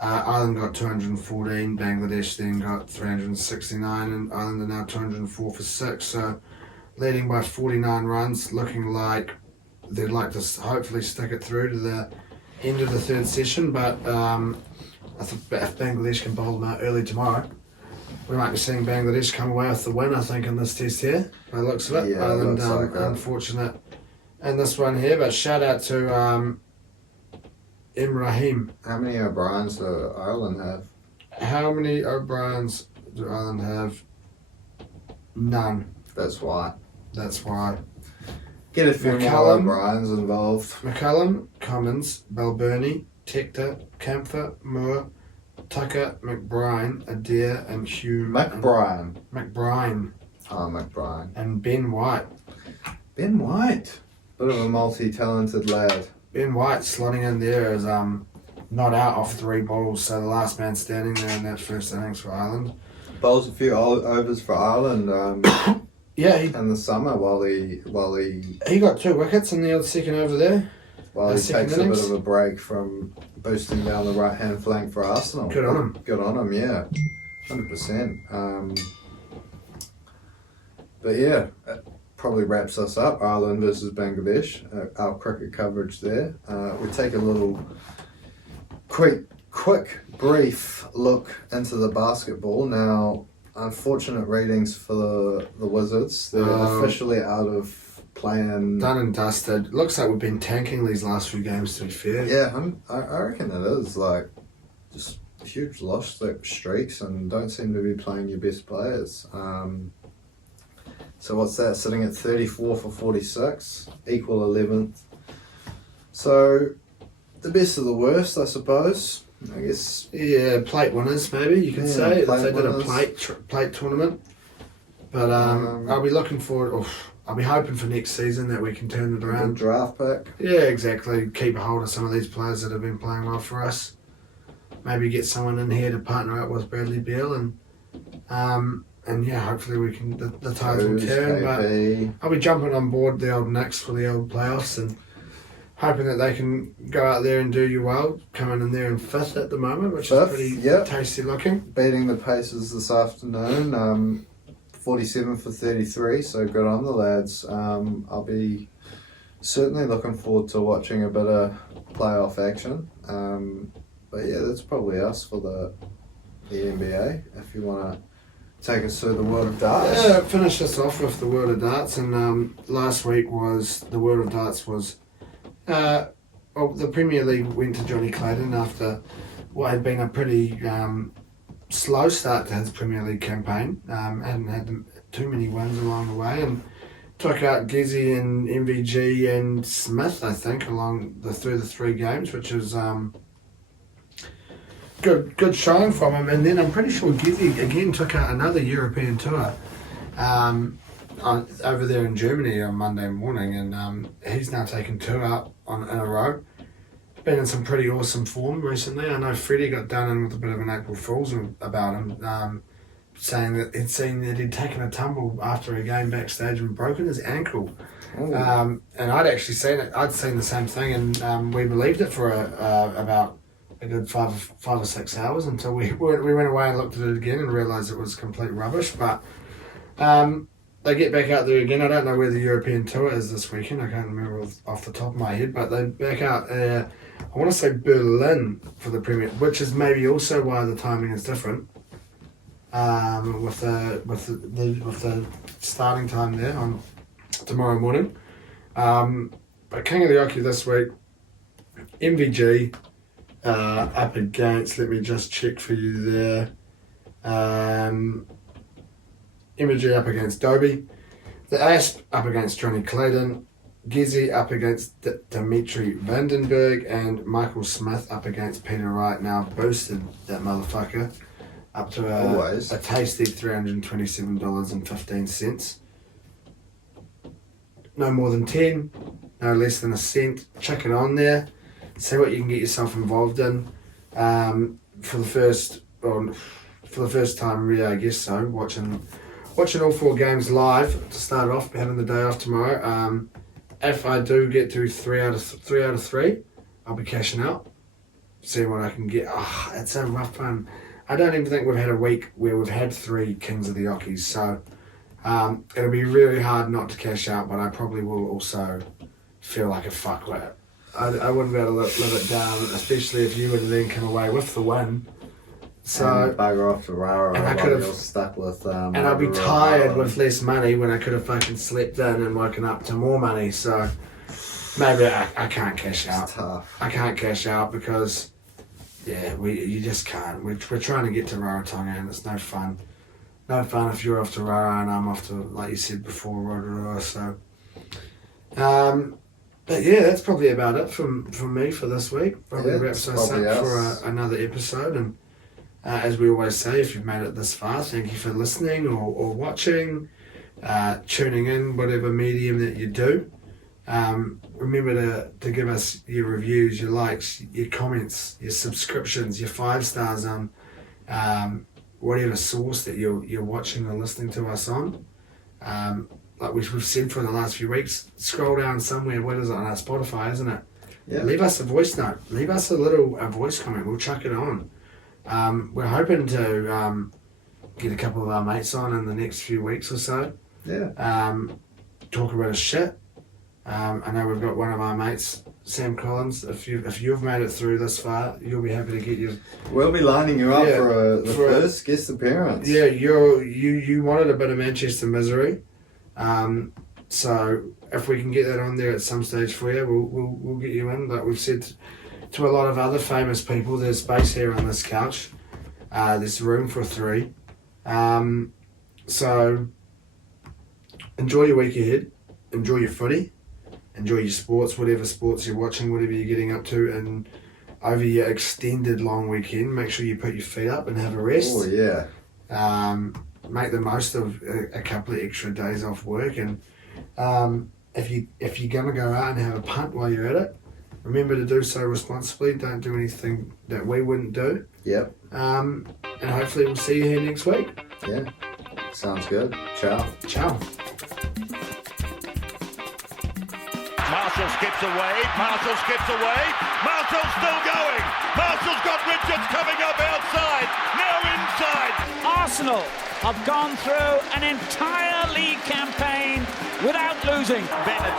Ireland got 214, Bangladesh then got 369, and Ireland are now 204 for 6, so leading by 49 runs, looking like they'd like to hopefully stick it through to the end of the third session, but I think if Bangladesh can bowl them out early tomorrow, we might be seeing Bangladesh come away with the win, I think, in this test here, by the looks of it. Yeah, Ireland unfortunate in this one here, but shout out to Ibrahim. How many O'Briens do Ireland have? How many O'Briens do Ireland have? None. That's why. Get a few more O'Briens involved. McCullum, Cummins, Balburney, Tector, Camphor, Moore, Tucker, McBride, Adair, and Hugh. McBride. Oh, McBride. And Ben White. Ben White. Bit of a multi-talented lad. Ben White slotting in there as not out off 3 balls, so the last man standing there in that first innings for Ireland. Bowls a few overs for Ireland. Yeah, in the summer while he got 2 wickets in the other second over there. While he takes a bit of a break from boosting down the right hand flank for Arsenal. Good on him. Yeah, 100%. But yeah, it probably wraps us up. Ireland versus Bangladesh. Our cricket coverage there. We take a little quick, brief look into the basketball now. Unfortunate readings for the Wizards. They're officially out of playing. Done and dusted. Looks like we've been tanking these last few games, to be fair. Yeah, I reckon it is. Like, just huge loss streaks and don't seem to be playing your best players. So what's that? Sitting at 34 for 46, equal 11th. So the best of the worst, I suppose. I guess. Yeah, plate winners maybe you could say. If they did a plate tournament. But I'll be looking forward. I'll be hoping for next season that we can turn it around. Draft pick. Yeah, exactly. Keep a hold of some of these players that have been playing well for us. Maybe get someone in here to partner up with Bradley Beal and yeah, hopefully we can. The tides will turn. But I'll be jumping on board the old Knicks for the old playoffs and hoping that they can go out there and do you well. Coming in there in 5th at the moment, which is pretty tasty looking. Beating the Pacers this afternoon. 47 for 33, so good on the lads. I'll be certainly looking forward to watching a bit of playoff action. But yeah, that's probably us for the NBA. If you want to take us through the world of darts. Yeah, finish this off with the world of darts. And last week was the world of darts was, the Premier League went to Johnny Clayton after what had been a pretty slow start to his Premier League campaign. Hadn't had too many wins along the way, and took out Gizzy and MVG and Smith, I think, through the 3 games, which is good showing from him. And then I'm pretty sure Gizzy again took out another European tour over there in Germany on Monday morning, and he's now taken 2 out in a row. Been in some pretty awesome form recently. I know Freddie got done in with a bit of an April Fool's about him, saying that he'd taken a tumble after a game backstage and broken his ankle. And I'd actually seen it. I'd seen the same thing, and we believed it for about a good 5 or 6 hours until we went away and looked at it again and realised it was complete rubbish. But they get back out there again. I don't know where the European tour is this weekend. I can't remember off the top of my head, but they're back out. I want to say Berlin for the Premier, which is maybe also why the timing is different. With the starting time there on tomorrow morning. But King of the Oki this week, MVG up against, let me just check for you there, MVG up against Dobie, the Asp up against Johnny Clayton, Gizzy up against Dimitri Vandenberg, and Michael Smith up against Peter Wright. Now boosted that motherfucker up to a tasty $327.15. No more than 10, no less than a cent. Chuck it on there. See what you can get yourself involved in. For the first time, really, I guess so. Watching all 4 games live to start off, having the day off tomorrow. If I do get to 3 out of 3, I'll be cashing out. See what I can get. It's so rough fun. I don't even think we've had a week where we've had 3 Kings of the Ockies, so it'll be really hard not to cash out, but I probably will also feel like a fuckwit. I wouldn't be able to live it down, especially if you would then come away with the win. So and bugger off to Rara, and I could have stuck with. And I'd be tired with less money when I could have fucking slept in and woken up to more money. So maybe I can't cash out. It's tough. I can't cash out because you just can't. We're trying to get to Rarotonga and it's no fun. No fun if you're off to Rara and I'm off to, like you said before, Rotorua. So, but yeah, that's probably about it from me for this week. Probably wraps us up for another episode. And as we always say, if you've made it this far, thank you for listening or watching, tuning in, whatever medium that you do. Remember to give us your reviews, your likes, your comments, your subscriptions, your 5 stars on whatever source that you're watching or listening to us on. Like we've said for the last few weeks, scroll down somewhere. What is it on our Spotify, isn't it? Yeah. Leave us a voice note. Leave us a voice comment. We'll chuck it on. We're hoping to get a couple of our mates on in the next few weeks or so. Yeah. Talk about a shit. I know we've got one of our mates, Sam Collins. If you've made it through this far, you'll be happy to get you. We'll be lining you up for the first guest appearance. Yeah, you wanted a bit of Manchester misery, so if we can get that on there at some stage for you, we'll get you in. Like we've said to a lot of other famous people, there's space here on this couch. There's room for 3. So enjoy your week ahead. Enjoy your footy. Enjoy your sports, whatever sports you're watching, whatever you're getting up to, and over your extended long weekend, make sure you put your feet up and have a rest. Oh yeah. Make the most of a couple of extra days off work, and if you're gonna go out and have a punt while you're at it, remember to do so responsibly. Don't do anything that we wouldn't do. Yep. And hopefully we'll see you here next week. Yeah. Sounds good. Ciao. Ciao. Marshall skips away. Marshall's still going. Marshall's got Richards coming up outside. Now inside. Arsenal have gone through an entire league campaign without losing. Bennett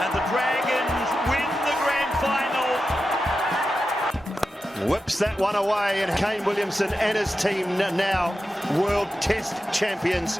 and the Dragons win the grand final. Whips that one away, and Kane Williamson and his team now World Test champions.